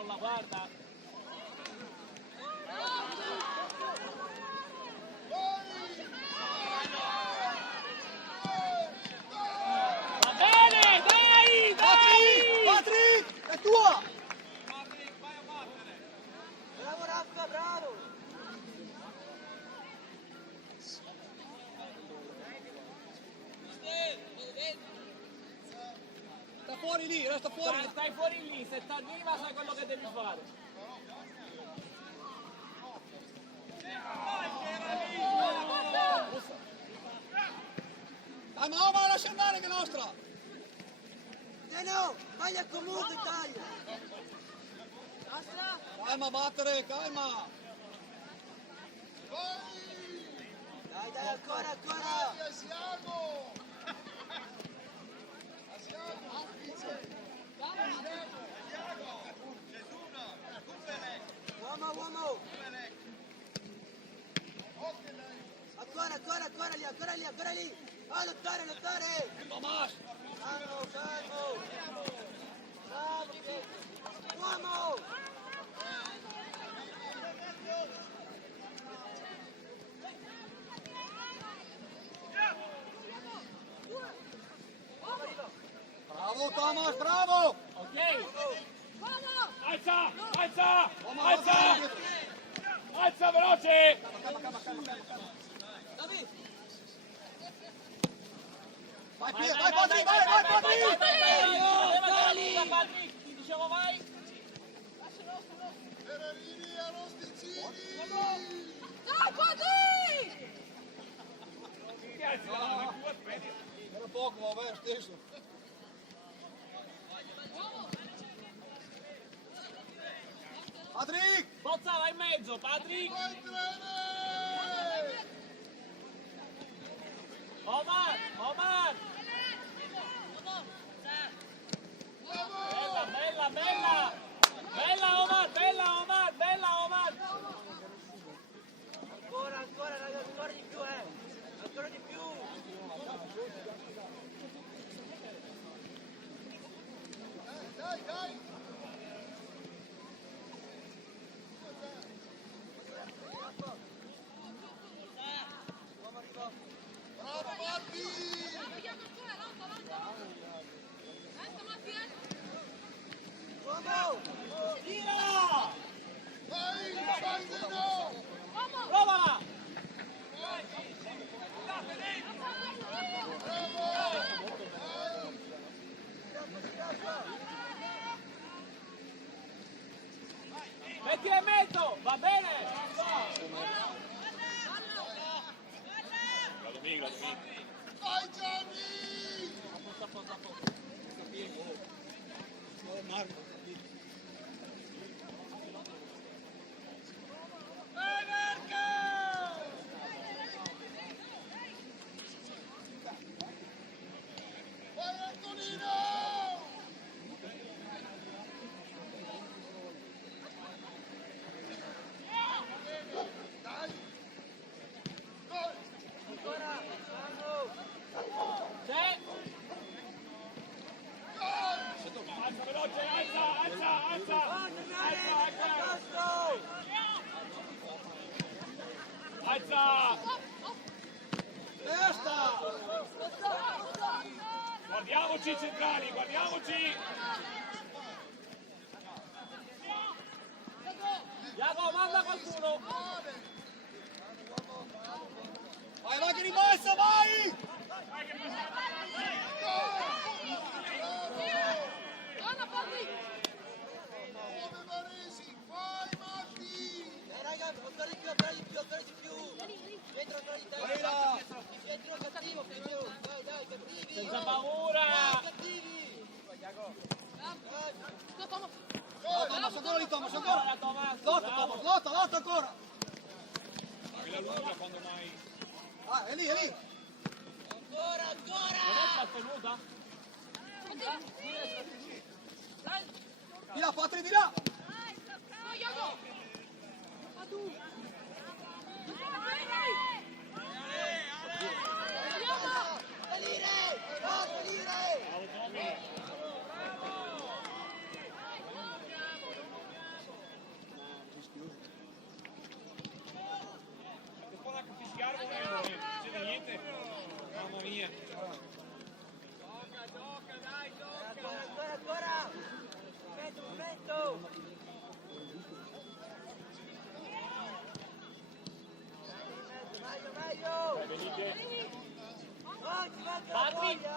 non la guarda. Va bene, dai, dai! Patrick, è tua! Bravo Raffa, bravo! Sta fuori lì, resta fuori. Stai fuori lì, se ti arriva sai quello che devi fare. Dai, ma Omar, lascia andare che è nostra. No, taglia comunque, taglia! Calma, battere, calma. Dai, dai, ancora, ancora! Uomo, uomo! Ancora, ancora, ancora lì, ancora lì, ancora lì! Ah, lottare, lottare! Tomás. Calmo, calmo! Bravo, uomo! Bravo, Tomás, bravo. Ok? Alza, alza, Omar, alza, Omar. alza veloce. David. Vai, Pier, vai, Patrick, vai, vai, Patrick. Patrick, ti dicevo vai. Dai, Patrick! Ti alzi la mano in due, prendi. Era poco, vabbè, stesso. Patrick. Bozza, vai in mezzo, Patrick. Omar, Omar. Bella, bella, bella. Bella Omar, bella Omar, bella Omar. Ancora, ancora, raga, ancora di più, ancora di più! Dai, dai! Bravo Matti! Uomo! Tira! Vai, Sandino! Provala! Metti in mezzo, va bene? La domenica, la domenica. Vai Gianni! Marco. Vai Marco! Vai Antonino! Dai! Gol! Ancora! Bravo! C'è! Alza veloce, alza, alza, alza. Alza. Testa. Guardiamoci i centrali, guardiamoci. Iago, manda qualcuno! Vai, vai che rimbalza, vai. Anna, Patrick! Come Maresi! Vai Matti! Raga, ancora di più, ancora di più, ancora di più! Dentro ancora di te! Dentro cattivo, cattivo! Dai, dai, cattivi! Senza paura! Cattivi! No, Thomas! Thomas, ancora lì, Thomas, ancora. Ancora Thomas! Lotta, Bravo. Thomas, lotta, lotta ancora. Quella lunga quando mai. Ah, è lì, è lì. Ancora, ancora! Non è trattenuta? Di là, Patrick, di là. No, Iago! Ma tu! Salire! No, salire! Bravo Tommy.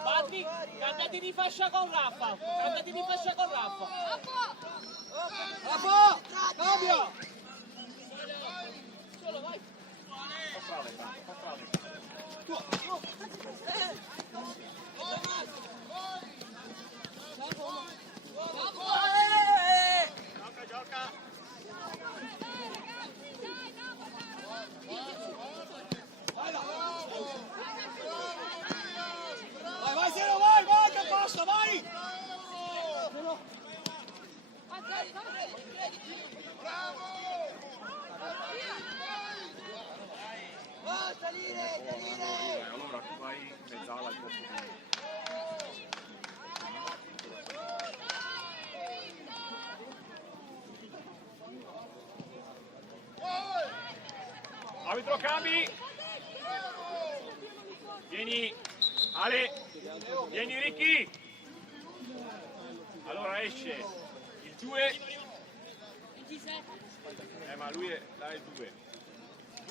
Patri, cambiati di fascia con Raffa. Rafa, cambia! Solo vai. Vai, Sieno, vai, che passa, vai! Allora tu vai in mezzala al posto di... Arbitro cambi! Vieni Ale! Vieni Ricky! Allora esce il 2. Ma lui è là il 2.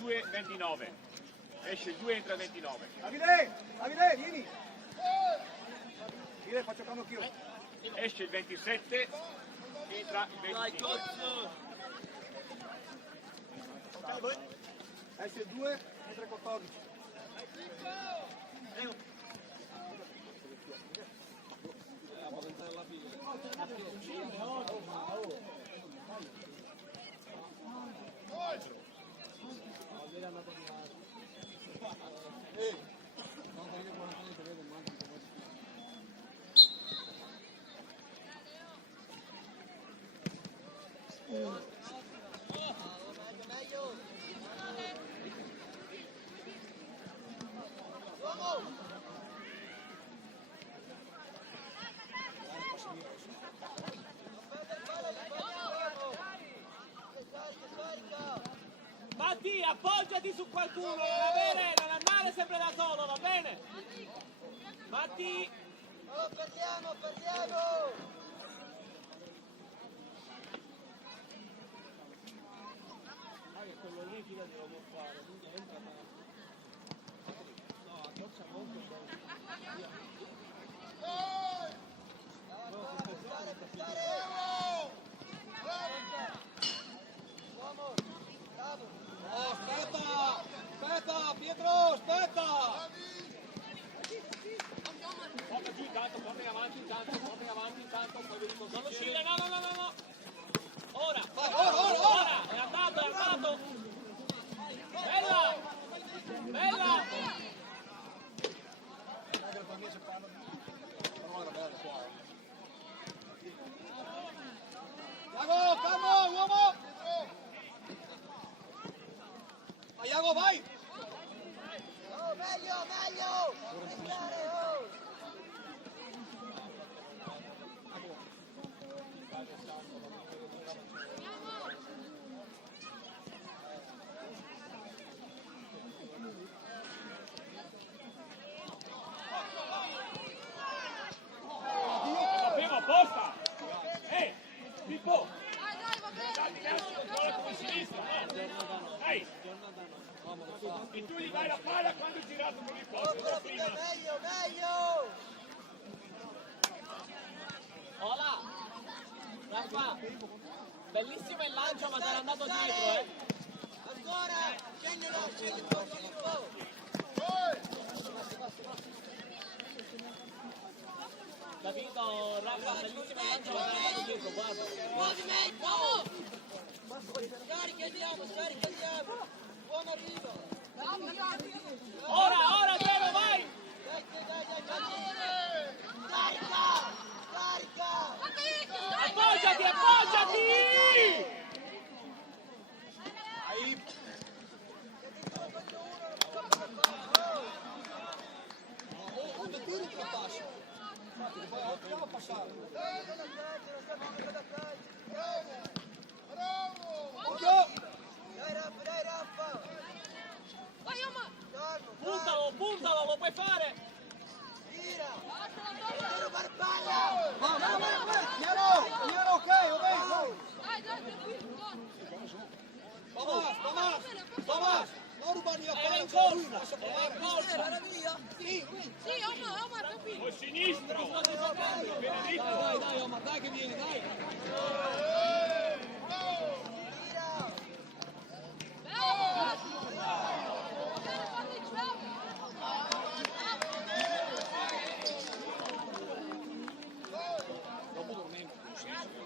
2-29. Esce il 2 entra il 29. Davide, vieni! Vieni, faccio cambio anch'io. Esce il 27, entra il 25. Esce il 2, entra il 14. Matti, appoggiati su qualcuno, non andare sempre da solo, va bene? Matti! Oh, perdiamo! Quello lì chi la devo fare? Quindi entra no, accoccia molto Oh, aspetta, Pietro, aspetta! porta giù intanto, porta avanti intanto, poi vediamo. Non uscire, no! Ora! È andato! Bella! Iago, calmo, uomo! Iago, vai! Oh, meglio! Sapevo apposta! Pippo! Dai, va bene. Con sinistra, no? Dai! E tu gli dai la palla quando è girato con il posto. Meglio! Ola! Raffa! Bellissimo il lancio, ma t'era andato dietro, Ancora! Scendi un po'! Capito, Raffa? Bellissimo il lancio, ma t'era andato dietro, guarda. Movimento! Scarica, andiamo! Buon arrivo! Ora, Gero, vai! Dai! Carica! Appoggiati! Quando tiri ti passa. Andiamo a passare. Occhio! Dai Raffa! Vai, Oma! Puntalo, lo puoi fare! Tira! Tiro Barbaglia! Vai! Piero, ok, vai! Dai, tranquillo, Tomás! Non rubargli la Era palla, in ce la lui, corsa, lascia era in provare. corsa. Era via. Sì, Sì, Omar, capito. O sinistro! Benedetto! dai, Omar, dai che vieni, dai. Bravo! Bene, Fabio, bravo! Dopo dormiamo con senso.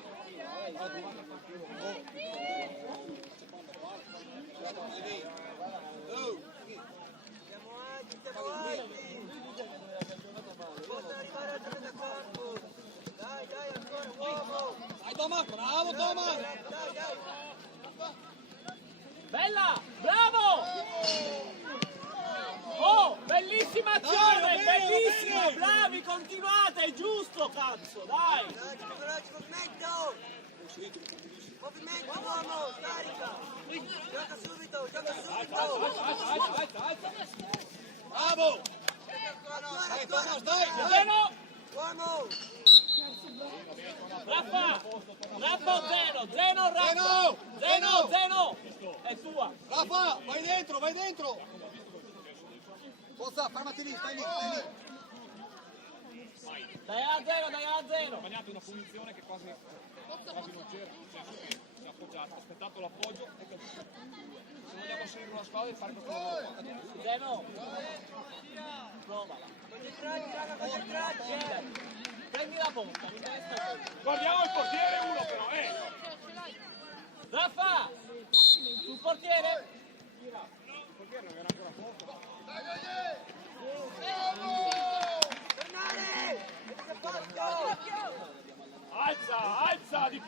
Siamo alti! Posso arrivare a metà campo! Dai, ancora, uomo! Dai Thomas, bravo Thomas. Dai! Bella, bravo! Oh, bellissima azione, Dai, bellissima, bene. bravi, continuate, è giusto, cazzo, dai! Coraggio, movimento! Movimento, uomo! Scarica! Gioca subito! Bravo. Ancora! Dai Thomas, dai. Zeno, Uomo! Raffa o Zeno, Zeno o Raffa? Zeno, Zeno. Zeno, è tua. Rafa, vai dentro, vai dentro. Forza, fermati lì, stai lì, stai lì. Dai a zero. Ha sbagliato una punizione che quasi non c'era, nel senso che si è appoggiato, ha aspettato l'appoggio e caduto. Se vogliamo seguire una squadra e fare questo lavoro qua. Zeno, provala. Concentrati, raga, concentrati! Prendi la punta, mi interessa questo. Guardiamo il portiere uno però, Ce l'hai. Raffa, sul portiere. Tornare! Che fatto? Alza di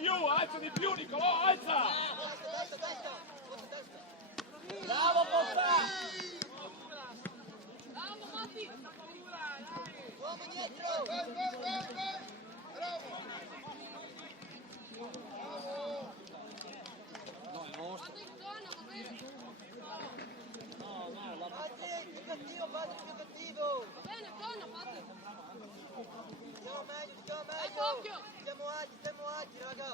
più Nicolò, alza! Bravo Costa. Bravo, Matti. Uomo dietro! No, è nostro. Zona, va bene. Fate più cattivo! Va bene, zona, fate. Stiamo meglio! Occhio. Stiamo alti, raga!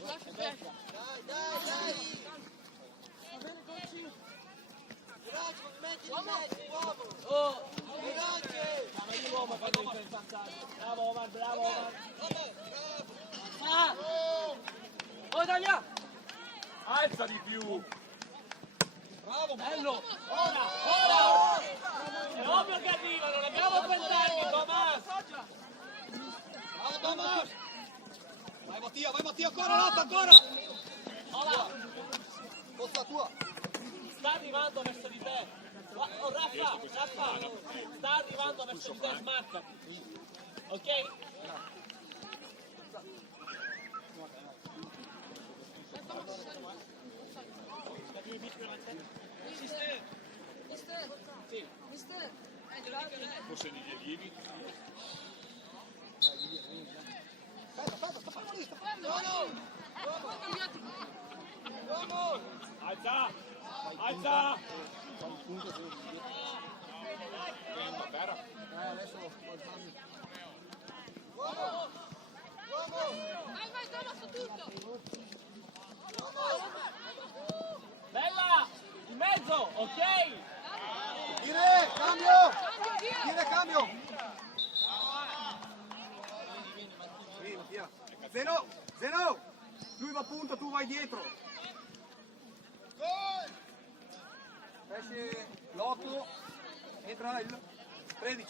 Lascia, destra. Dai! Coraggio, movimenti di mezzo, uomo! Oh, Coraggio! ma io uomo quando mi fai il vantaggio. Bravo Omar. Ah! Oh Italia! Alza di più! Bravo, Bello! Ora! È ovvio che arriva, non abbiamo 20 anni, Thomas! bravo Thomas. Vai Mattia, ancora Rafa, ancora. Ora! Forza tua. Sta arrivando verso di te! Oh Raffa! Sta arrivando verso di te, smarcati! Ok? Mister. Forse negli allievi? Aspetta, sta fermo. Poi cambiati. Alza! Terra. Adesso Vai, Thomas, su tutto. Bella! In mezzo, ok? Dire, cambio. Cambio, via. Cambio. Vieni Mattia. Zeno. Lui va a punta, tu vai dietro. Esce l'8, entra il 13.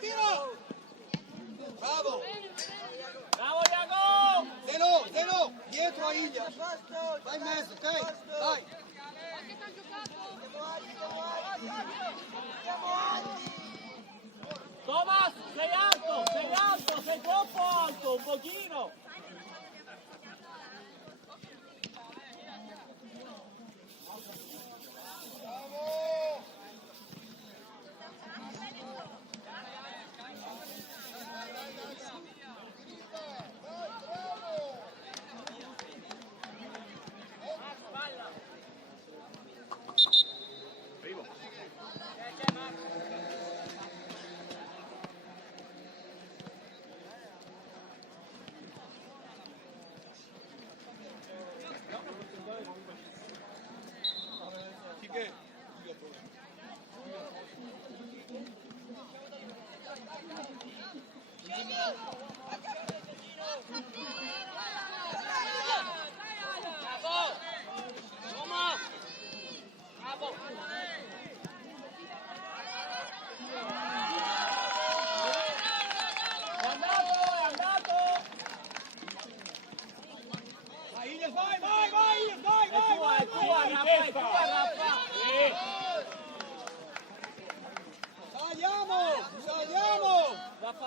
Tira! Bravo! Bravo Iago! Zeno! Dietro a Iglia! Vai in mezzo, ok? Dai! Anche che ha giocato. Thomas, sei alto, sei troppo alto, un pochino!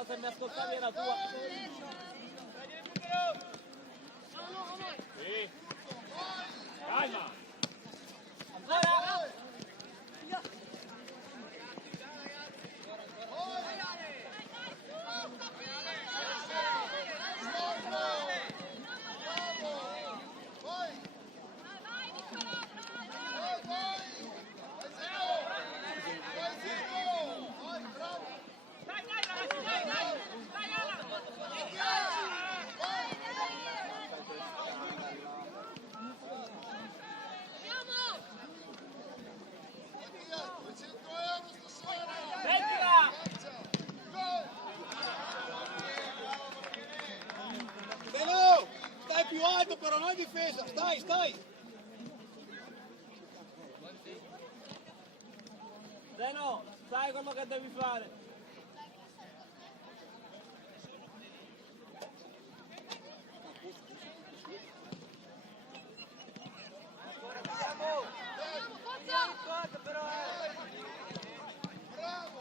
palla, se mi ascoltavi era tua. Sì. Calma. Ancora. Mettila. Zeno, stai più alto però, non in difesa, stai. Zeno, sai quello che devi fare.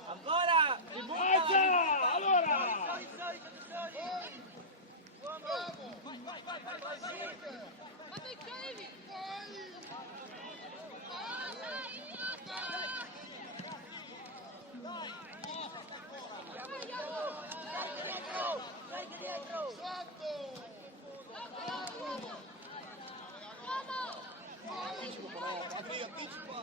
Ancora! Alza! Allora! Ma tu cavi! Anticipa.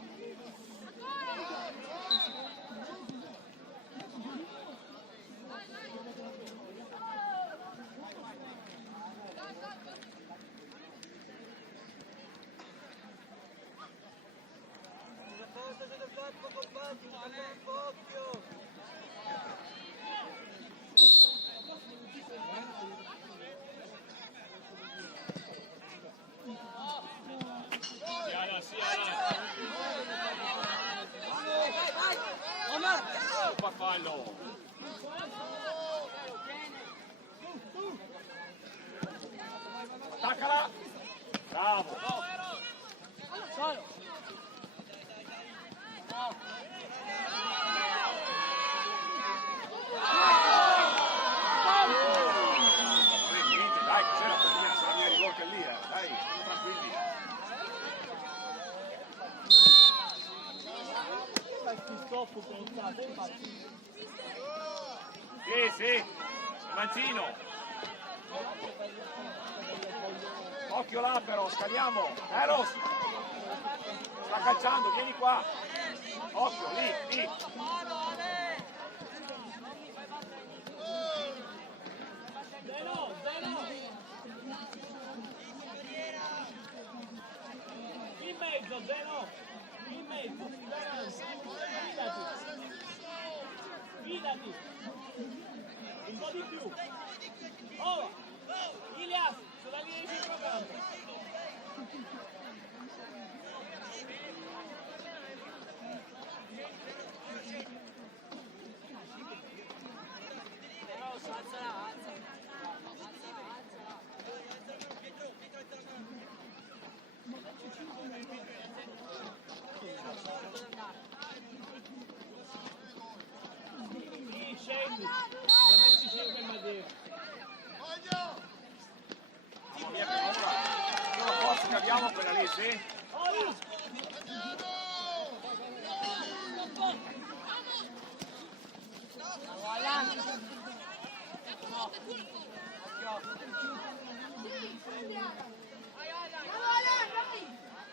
Fa fallo. Attaccala. Bravo. Niente, dai, che c'è la pallina, se la mia rivolta lì, dai, stiamo tranquilli. Sì, Mancino. Occhio là però, scaliamo. Eros. Sta calciando, vieni qua. Occhio, lì. Zeno! In mezzo, Zeno! In mezzo! Fidati! Un po' di più! Oh! Ilias! Sulla linea di centrocampo! Sì, scendi! Non metti 5 in Madeira! Mamma mia, che paura. Solo forza che abbiamo quella lì, sì? Ora!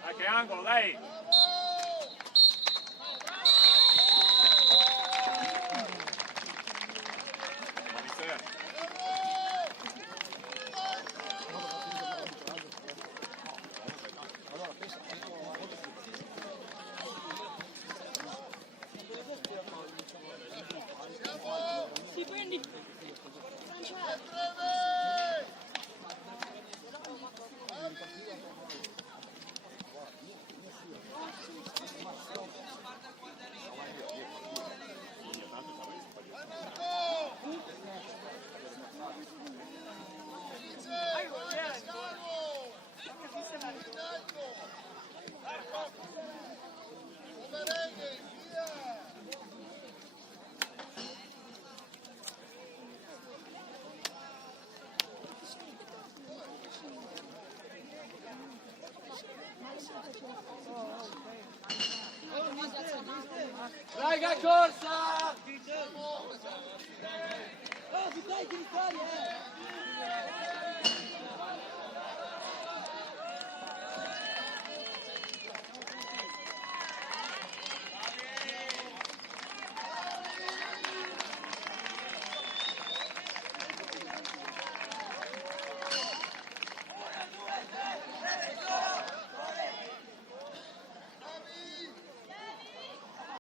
Dai, che angolo, dai! Sì, prendi. corsa! Oh, vi dai di Italia,